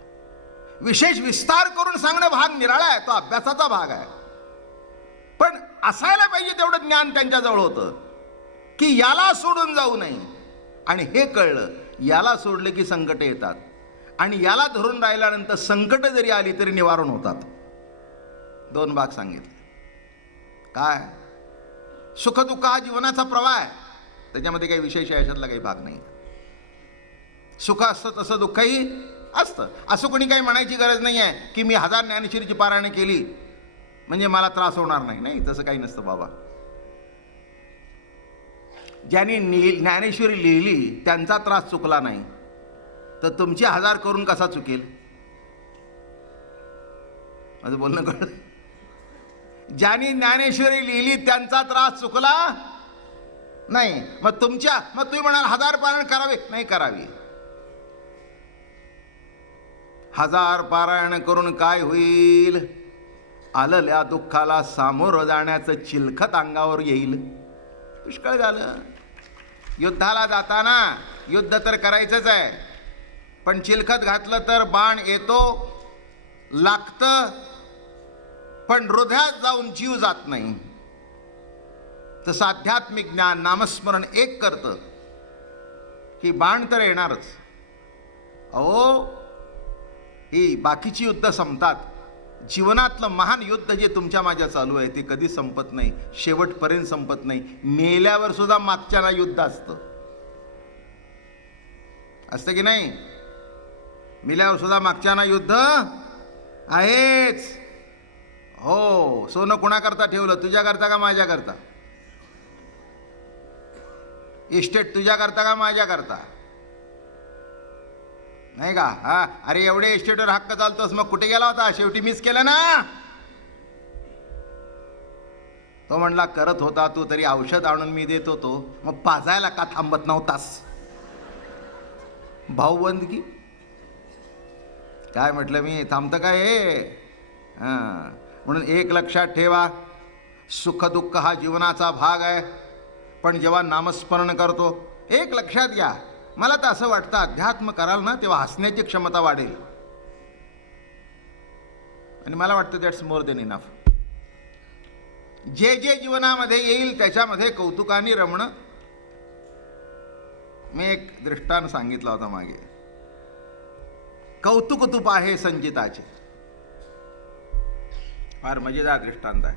विशेष विस्तार करून सांगणं भाग निराळा आहे, तो अभ्यासाचा भाग आहे. पण असायला पाहिजे तेवढं ज्ञान त्यांच्याजवळ होतं की याला सोडून जाऊ नये. आणि हे कळलं, याला सोडले की संकट येतात, आणि याला धरून राहिल्यानंतर संकट जरी आली तरी निवारण होतात. 2 भाग सांगितले. काय? सुखदुःख हा जीवनाचा प्रवाह आहे, त्याच्यामध्ये काही विशेष आहे याच्यातला काही भाग नाही. सुख असतं तसं दुःखही असतं. असं कोणी काही म्हणायची गरज नाही आहे की मी 1000 ज्ञानेश्वरीची पारायण केली म्हणजे मला त्रास होणार नाही. नाही, तसं काही नसतं बाबा. ज्यांनी ज्ञानेश्वरी लिहिली त्यांचा त्रास चुकला नाही तर तुमची 1000 करून कसा चुकेल? माझं बोलणं कळलं? ज्यांनी ज्ञानेश्वरी लिहिली त्यांचा त्रास चुकला नाही, मग तुम्ही म्हणाल 1000 पारायण करावे, नाही करावी. 1000 पारायण करून काय होईल? आलेल्या दुःखाला सामोरं जाण्याचं चिलखत अंगावर येईल. पुष्कळ झालं. युद्धाला जाताना युद्ध तर करायचंच आहे, पण चिलखत घातलं तर बाण येतो, लागतं, पण हृदयात जाऊन जीव जात नाही. तसं आध्यात्मिक ज्ञान, नामस्मरण एक करतं की बाण तर येणारच. अहो, ही बाकीची युद्ध संपतात. जीवनातलं महान युद्ध जे तुमच्या माझ्या चालू आहे ते कधी संपत नाही, शेवटपर्यंत संपत नाही. मेल्यावर सुद्धा मागच्याला युद्ध असतं की नाही? मेल्यावर सुद्धा मागच्याना युद्ध आहेच. हो, सोनं कुणाकरता ठेवलं? तुझ्याकरता का माझ्याकरता? इस्टेट तुझ्याकरता का माझ्याकरता? नाही का? हा, अरे एवढे इस्टेटवर हक्क चालतोस, मग कुठे गेला होता? शेवटी मिस केलं ना. तो म्हणला करत होता तू, तरी औषध आणून मी देत होतो, मग पाजायला का थांबत नव्हतास? भाऊबंदकी काय म्हटलं मी? थांबतं काय हे? हां, म्हणून एक लक्षात ठेवा, सुखदुःख हा जीवनाचा भाग आहे. पण जेव्हा नामस्मरण करतो, एक लक्षात घ्या, मला तर असं वाटतं अध्यात्म कराल ना तेव्हा हसण्याची क्षमता वाढेल. आणि मला वाटतं दॅट्स मोर देन इनफ. जे जे जीवनामध्ये येईल त्याच्यामध्ये कौतुकाने रमणं. मी एक दृष्टांत सांगितला होता मागे. कौतुक तुप आहे संचिताचे. फार मजेदार दृष्टांत आहे.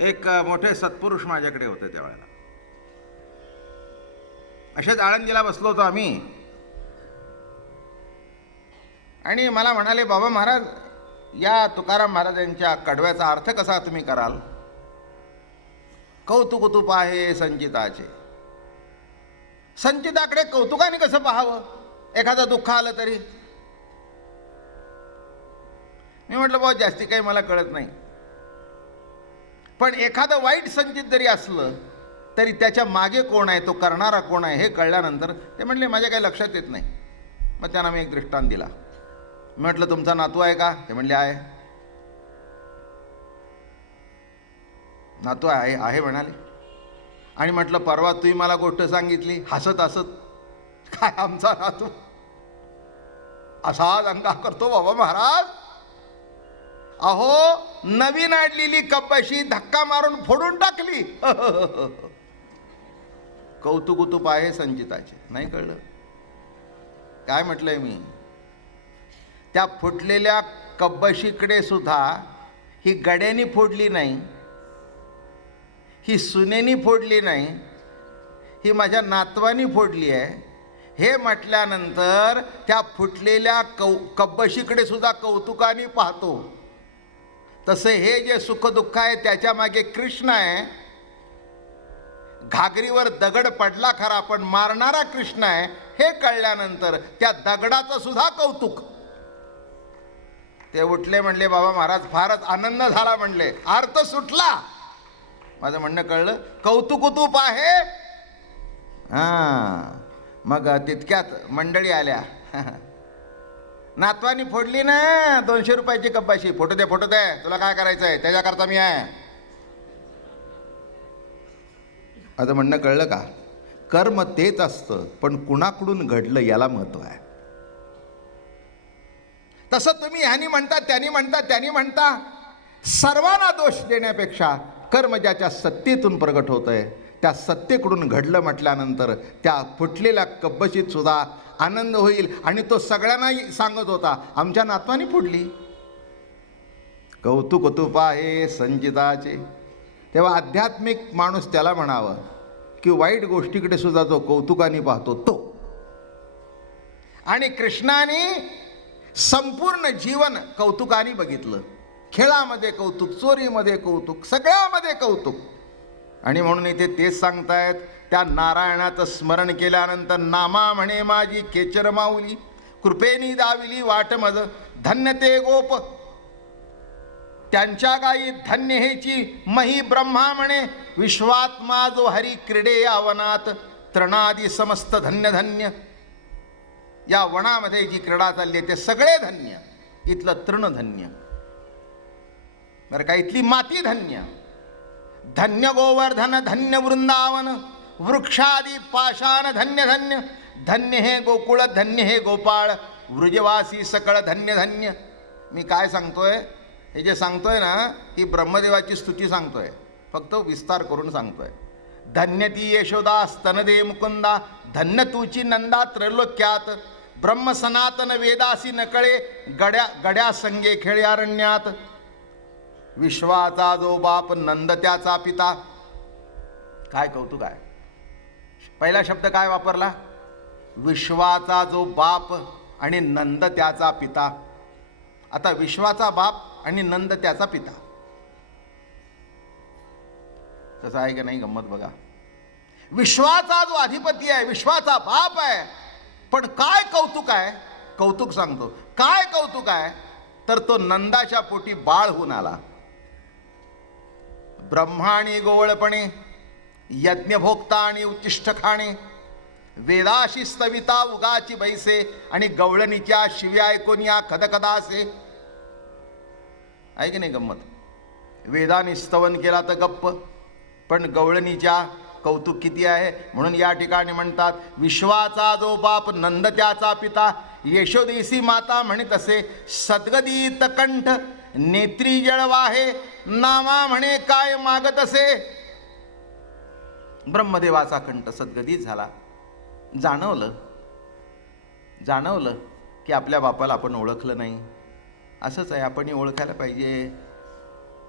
एक मोठे सत्पुरुष माझ्याकडे होते त्यावेळेला. असेच आळंदीला बसलो होतो आम्ही, आणि मला म्हणाले, बाबा महाराज, या तुकाराम महाराजांच्या कडव्याचा अर्थ कसा तुम्ही कराल? कौतुक तुप आहे संचिताचे. संचिताकडे कौतुकाने कसं पाहावं एखादं दुःख आलं तरी? मी म्हटलं, बाबा जास्ती काही मला कळत नाही, पण एखादं वाईट संचित जरी असलं तरी त्याच्या मागे कोण आहे, तो करणारा कोण आहे हे कळल्यानंतर ते म्हटले माझ्या काही लक्षात येत नाही. मग त्यांना मी एक दृष्टांत दिला. म्हटलं, तुमचा नातू आहे का? ते म्हणले आहे. नातू आहे म्हणाले. आणि म्हटलं, परवा तुम्ही मला गोष्ट सांगितली हसत हसत, काय आमचा नातू असा दंगा करतो बाबा महाराज? अहो, नवीन आणलेली कपाशी धक्का मारून फोडून टाकली. कौतुक आहे संचिताचे. नाही कळलं काय म्हटलंय मी? त्या फुटलेल्या कब्बशीकडे सुद्धा ही गड्यानी फोडली नाही, ही सुनेनी फोडली नाही, ही माझ्या नातवानी फोडली आहे. हे म्हटल्यानंतर त्या फुटलेल्या कब्बशीकडे सुद्धा कौतुकाने पाहतो. तसे हे जे सुखदुःख आहे त्याच्या मागे कृष्ण आहे. घागरीवर दगड पडला खरा, पण मारणारा कृष्ण आहे हे कळल्यानंतर त्या दगडाचं सुद्धा कौतुक. ते उठले, म्हणले बाबा महाराज फारच आनंद झाला, म्हणले अर्थ सुटला. माझं म्हणणं कळलं? कौतुक आहे. हां, मग तितक्यात मंडळी आल्या. नातवानी फोडली ना 200 रुपयाची कब्बाशी. फोटो दे, फोटो दे, तुला काय करायचं आहे त्याच्याकरता मी आहे. आता म्हणणं कळलं का? कर्म तेच असतं, पण कुणाकडून घडलं याला महत्व आहे. तसं तुम्ही ह्यानी म्हणता, त्यांनी म्हणता, त्यांनी म्हणता, सर्वांना दोष देण्यापेक्षा कर्म ज्याच्या सत्तेतून प्रगट होतंय त्या सत्तेकडून घडलं म्हटल्यानंतर त्या फुटलेल्या कब्बशीत सुद्धा आनंद होईल. आणि तो सगळ्यांनाही सांगत होता, आमच्या नातवानी फुटली. कौतुक आहे संचिताचे. तेव्हा आध्यात्मिक माणूस त्याला म्हणावं की वाईट गोष्टीकडे सुद्धा जो कौतुकाने पाहतो तो. आणि कृष्णाने संपूर्ण जीवन कौतुकाने बघितलं. खेळामध्ये कौतुक, चोरीमध्ये कौतुक, सगळ्यामध्ये कौतुक. आणि म्हणून इथे तेच सांगतायत, त्या नारायणाचं स्मरण केल्यानंतर नामा म्हणे माझी केचर माऊली, कृपेनी दाविली वाट मज, धन्य ते गोप त्यांच्या गायी, धन्य हेची मही ब्रह्मा म्हणे, विश्वात्मा जो हरी क्रीडे आवनात, तृणादी समस्त धन्य धन्य. या वनामध्ये जी क्रीडा चालली आहे ते सगळे धन्य. इथलं तृण धन्य बरं का, इथली माती धन्य. धन्य गोवर्धन, धन्य वृंदावन, वृक्षादी पाषाण धन्य धन्य. धन्य हे गोकुळ, धन्य हे गोपाळ, वृजवासी सकळ धन्य धन्य. मी काय सांगतोय? हे जे सांगतोय ना, ही ब्रह्मदेवाची स्तुती सांगतोय, फक्त विस्तार करून सांगतोय. धन्य ती यशोदा स्तनदे मुकुंदा, धन्य तुची नंदा त्रैलोक्यात, ब्रह्म सनातन वेदासी नकळे, गड्या संगे खेळे अरण्यात. विश्वाचा जो बाप नंद त्याचा पिता. काय कौतुक आहे! पहिला शब्द काय वापरला? विश्वाचा जो बाप आणि नंद त्याचा पिता. आता विश्वाचा बाप आणि नंद त्याचा पिता, कसं आहे का नाही गंमत बघा. विश्वाचा जो अधिपती आहे, विश्वाचा बाप आहे, पण काय कौतुक आहे? कौतुक सांगतो काय कौतुक आहे, तर तो नंदाच्या पोटी बाळ होऊन आला. ब्रह्माणी गोवळपणे, यज्ञभोक्ता आणि उच्चिष्ट खाणे, वेदाशी स्तविता उगाची बैसे, आणि गवळणीच्या शिव्या ऐकून या खदखदासे. आहे की नाही गंमत? वेदाने स्तवन केला तर गप्प, पण गवळणीच्या कौतुक किती आहे. म्हणून या ठिकाणी म्हणतात, विश्वाचा जो बाप नंद त्याचा पिता, यशोदेसी माता म्हणत असे, सद्गदित कंठ नेत्री जळवाहे, नामा म्हणे काय मागत असे. ब्रह्मदेवाचा कंठ सद्गदित झाला. जाणवलं की आपल्या बापाला आपण ओळखलं नाही. असंच आहे, आपणही ओळखायला पाहिजे.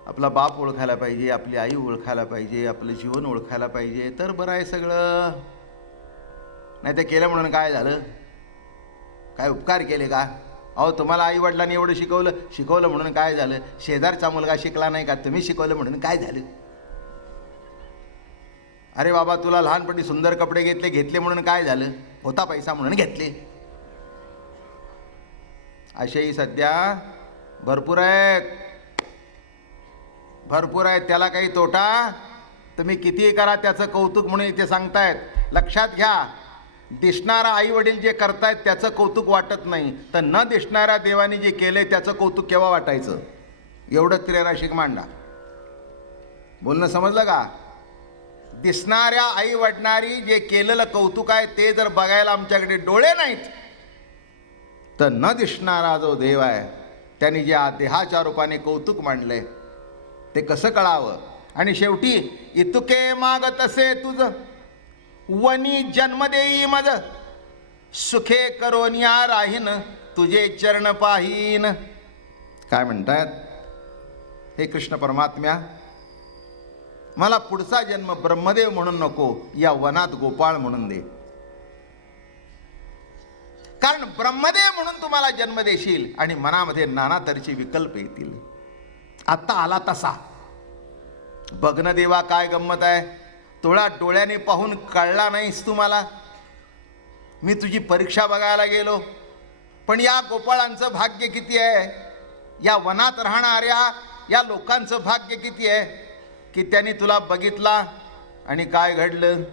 आपला बाप ओळखायला पाहिजे, आपली आई ओळखायला पाहिजे, आपलं जीवन ओळखायला पाहिजे, तर बरं आहे सगळं. नाही तर केलं म्हणून काय झालं? काय उपकार केले का? अहो, तुम्हाला आई वडिलांनी एवढं शिकवलं म्हणून काय झालं? शेजारचा मुलगा शिकला नाही का? तुम्ही शिकवलं म्हणून काय झालं? अरे बाबा, तुला लहानपणी सुंदर कपडे घेतले म्हणून काय झालं? होता पैसा म्हणून घेतले. असेही सध्या भरपूर आहेत. त्याला काही तोटा? तुम्ही कितीही करा, त्याचं कौतुक म्हणून इथे सांगतायत. लक्षात घ्या, दिसणारा आई वडील जे करतायत त्याचं कौतुक वाटत नाही, तर न दिसणाऱ्या देवाने जे केलंय त्याचं कौतुक केव्हा वाटायचं? एवढंच त्रिराशिक मांडा. बोलणं समजलं का? दिसणाऱ्या आई वडिलांनी जे केलेलं कौतुक आहे ते जर बघायला आमच्याकडे डोळे नाहीत, तर न दिसणारा जो देव आहे त्यांनी जे देहाच्या रूपाने कौतुक मांडलंय ते कसं कळावं? आणि शेवटी इतुके मागत असे तुझ, वनी जन्म देई मज, सुखे करोनिया राहीन, तुझे चरण पाहीन. काय म्हणतायत? हे कृष्ण परमात्म्या, मला पुढचा जन्म ब्रह्मदेव म्हणून नको, या वनात गोपाळ म्हणून दे. कारण ब्रह्मदेव म्हणून तुम्हाला जन्म देशील आणि मनामध्ये नाना तऱ्हेचे विकल्प येतील. आत्ता आला तसा. बघणं देवा काय गंमत आहे, तुला डोळ्याने पाहून कळला नाहीस तुम्हाला. मी तुझी परीक्षा बघायला गेलो, पण या गोपाळांचं भाग्य किती आहे, या वनात राहणाऱ्या या लोकांचं भाग्य किती आहे की त्यांनी तुला बघितला आणि काय घडलं.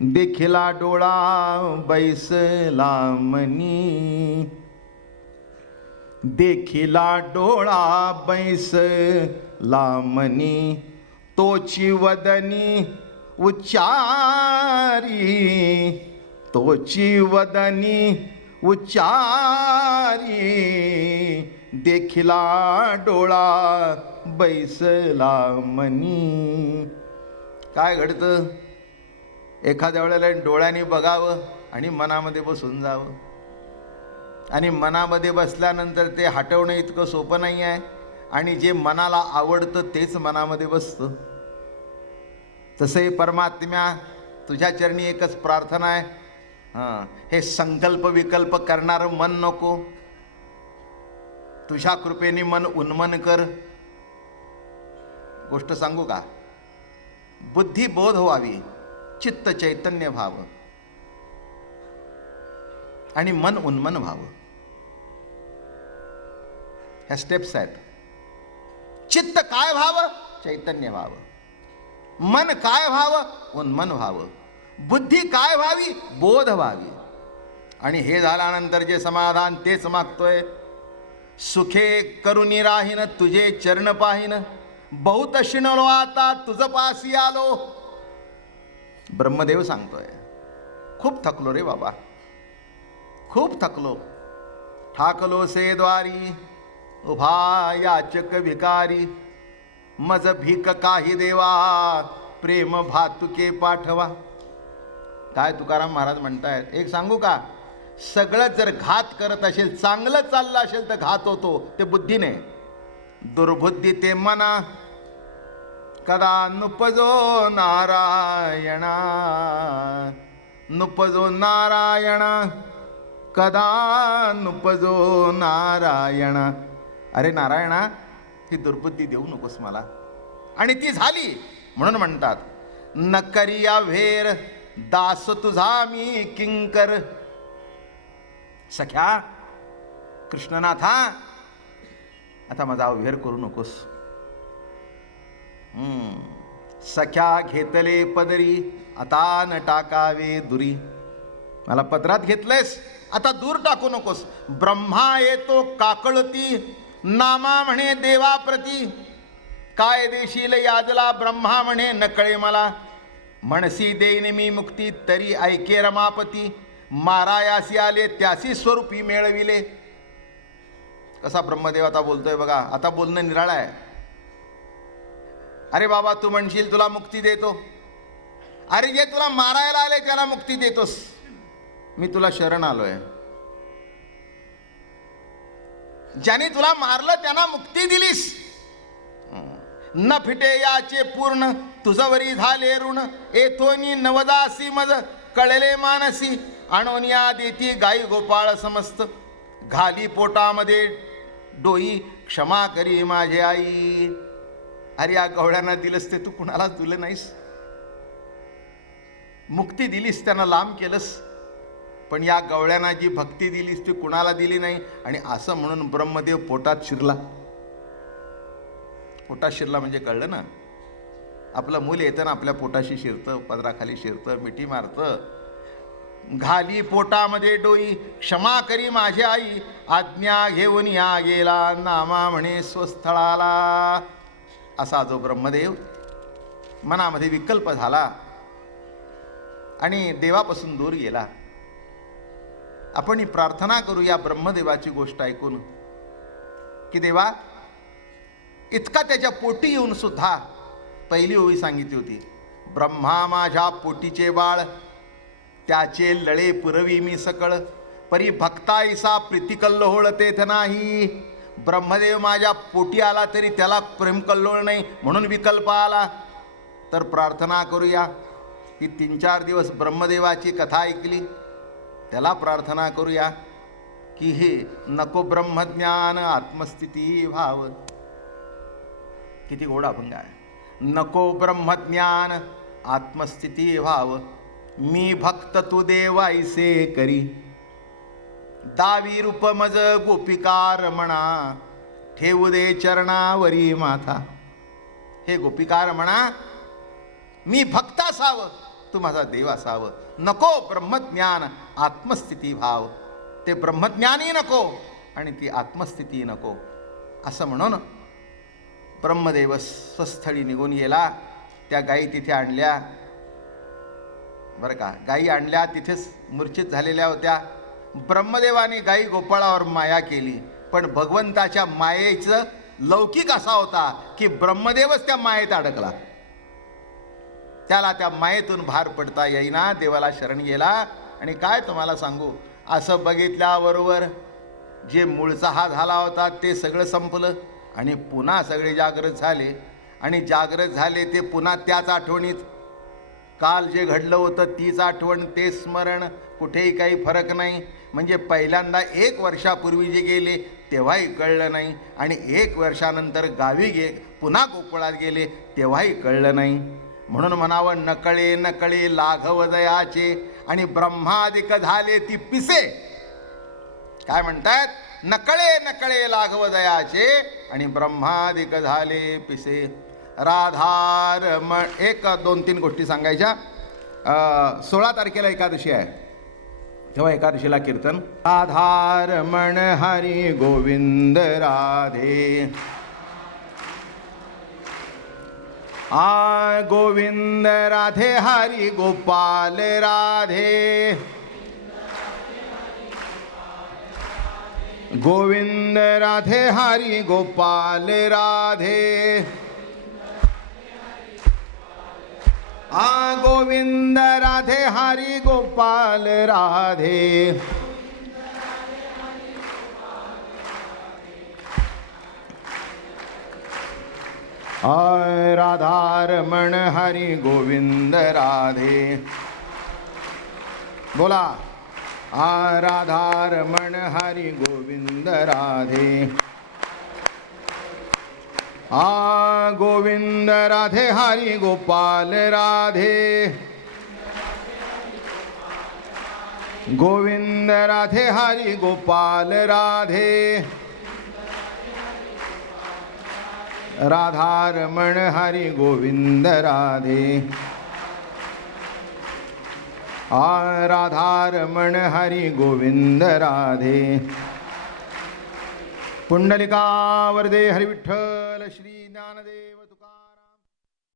देखिला डोळा बैसला मनी, देखिला डोळा बैसला मनी, तोची वदनी उच्चारी, तोची वदनी उच्चारी, देखिला डोळा बैसला मनी. काय घडतं, एखाद्या वेळेला डोळ्याने बघावं आणि मनामध्ये बसून जावं, आणि मनामध्ये बसल्यानंतर ते हटवणं इतकं सोपं नाही आहे, आणि जे मनाला आवडतं तेच मनामध्ये बसतं. तसंही परमात्म्या, तुझ्या चरणी एकच प्रार्थना आहे, हे संकल्प विकल्प करणारं मन नको, तुझ्या कृपेने मन उन्मन कर. गोष्ट सांगू का? बुद्धी बोध व्हावी, चित्त चैतन्य व्हावं आणि मन उन्मन व्हावं. ह्या स्टेप्स आहेत. चित्त काय व्हावं? चैतन्य व्हावं. मन काय व्हावं? उन्मन व्हावं. बुद्धी काय व्हावी? बोध व्हावी. आणि हे झाल्यानंतर जे समाधान तेच मागतोय. सुखे करुनी राहीन, तुझे चरण पाहीन, बहुत शिणलो आता तुझ पासी आलो. ब्रह्मदेव सांगतोय, खूप थकलो रे बाबा, खूप थकलो. ठाकलो से द्वारी, उभा याचक भिकारी, मज भीक काही देवा, प्रेम भातुके पाठवा. काय तुकाराम महाराज म्हणतायत, एक सांगू का? सगळं जर घात करत असेल, चांगलं चाललं असेल तर घात होतो, ते बुद्धीने. दुर्बुद्धी ते मना, कदा नुपजो नारायणा, नुपजो नारायणा, कदा नुपजो नारायणा. अरे नारायणा, ही दुर्बुद्धी देऊ नकोस मला. आणि ती झाली म्हणून म्हणतात, न करिया व्हेर दास तुझा मी किंकर. सख्या कृष्णनाथा, आता माझा अव्हेर करू नकोस. सख्या घेतले पदरी, आता न टाकावे दुरी. मला पदरात घेतलेस, आता दूर टाकू नकोस. ब्रह्मा येतो काकळती, नामा म्हणे देवाप्रती. काय देशील याजला, ब्रह्मा म्हणे नकळे मला. म्हणसी देईन मी मुक्ती, तरी ऐके रमापती. मारायासी आले, त्यासी स्वरूपी मिळविले. कसा ब्रह्मदेव आता बोलतोय बघा. आता बोलणं निराळं आहे. अरे बाबा, तू म्हणशील तुला मुक्ती देतो. अरे जे तुला मारायला आले त्याला मुक्ती देतोस. मी तुला शरण आलोय. ज्याने तुला मारलं त्यांना मुक्ती दिलीस. न फिटे याचे पूर्ण, तुझवरी झाले ऋण. एथोनी नवदासी मज, कळले मानसी. आणोनिया देती गाई गोपाळ समस्त. घाली पोटामध्ये डोई, क्षमा करी माझे आई. अरे या गवळ्यांना दिलंस ते तू कुणालाच दिलं नाहीस. मुक्ती दिलीस, त्यांना लांब केलंस, पण या गवळ्यांना जी भक्ती दिलीस ती कुणाला दिली नाही. आणि असं म्हणून ब्रह्मदेव पोटात शिरला. पोटात शिरला म्हणजे कळलं ना, आपलं मूल येतं ना आपल्या पोटाशी शिरतं, पदराखाली शिरतं, मिठी मारतं. घाली पोटामध्ये डोई, क्षमा करी माझी आई. आज्ञा घेऊन या गेला, नामा म्हणे स्वस्थळाला. असा जो ब्रह्मदेव मनामध्ये विकल्प झाला आणि देवापासून दूर गेला. आपण ही प्रार्थना करू या ब्रह्मदेवाची गोष्ट ऐकून की देवा, इतका त्याच्या पोटी येऊन सुद्धा पहिली ओवी सांगितली होती, ब्रह्मा माझ्या पोटीचे बाळ, त्याचे लळे पुरवी मी सकळ, परी भक्ताईसा प्रीती कल्लोळ तेथ नाही. ब्रह्मदेव माझ्या पोटी आला तरी त्याला प्रेम कल्लोळ नाही, म्हणून विकल्प आला. तर प्रार्थना करूया. ती 3-4 दिवस ब्रह्मदेवाची कथा ऐकली, त्याला प्रार्थना करूया की हे नको ब्रह्मज्ञान आत्मस्थिती भाव. किती गोड अभंग आहे. नको ब्रह्मज्ञान आत्मस्थिती भाव, मी भक्त तू देव ऐसे करी. दावी रूप मज गोपिका रमणा, ठेवू दे चरणावरी माथा. हे गोपिका रमणा, मी भक्त असावं, तू माझा देव असावं. नको ब्रह्मज्ञान आत्मस्थिती भाव, ते ब्रह्मज्ञानही नको आणि ती आत्मस्थिती नको. असं म्हणून ब्रह्मदेव स्वस्थळी निघून गेला. त्या गायी तिथे आणल्या बरं का. गायी आणल्या, तिथेच मूर्छित झालेल्या होत्या. ब्रह्मदेवाने गायी गोपाळावर माया केली, पण भगवंताच्या मायेचं लौकिक असा होता की ब्रह्मदेवच त्या मायेत अडकला. त्याला त्या मायेतून बाहेर पडता येईना. देवाला शरण गेला. आणि काय तुम्हाला सांगू, असं बघितल्याबरोबर जे मूळचा हा झाला होता ते सगळं संपलं आणि पुन्हा सगळे जागृत झाले. आणि जागृत झाले ते पुन्हा त्याच आठवणीत. काल जे घडलं होतं तीच आठवण, ते स्मरण, कुठेही काही फरक नाही. म्हणजे पहिल्यांदा 1 वर्षापूर्वी जे गेले तेव्हाही कळलं नाही, आणि 1 वर्षानंतर गावी पुन्हा गोकुळात गेले तेव्हाही कळलं नाही. म्हणून म्हणावं, नकळे नकळे लाघव दयाचे, आणि ब्रह्मादिक झाले ती पिसे. काय म्हणतात? नकळे नकळे लाघव दयाचे आणि ब्रह्मादिक झाले पिसे. राधारमण, 1, 2, 3 गोष्टी सांगायच्या. 16 तारखेला एकादशी आहे, तेव्हा एकादशीला कीर्तन. राधारमण हरी गोविंद राधे, गोविंद राधे हरी गोपाल राधे. गोविंद राधे हरी गोपाल राधे. गोविंद राधे हरी गोपाल राधे. राधारमण हरी गोविंद राधे. बोला, राधारमण हरी गोविंद राधे. गोविंद राधे हरी गोपाल राधे. गोविंद राधे हरी गोपाल राधे. राधारमण हरी गोविंद राधे. राधारमण हरी गोविंद राधे. पुंडलिका वरदे हरी विठ्ठल श्री ज्ञानदेव.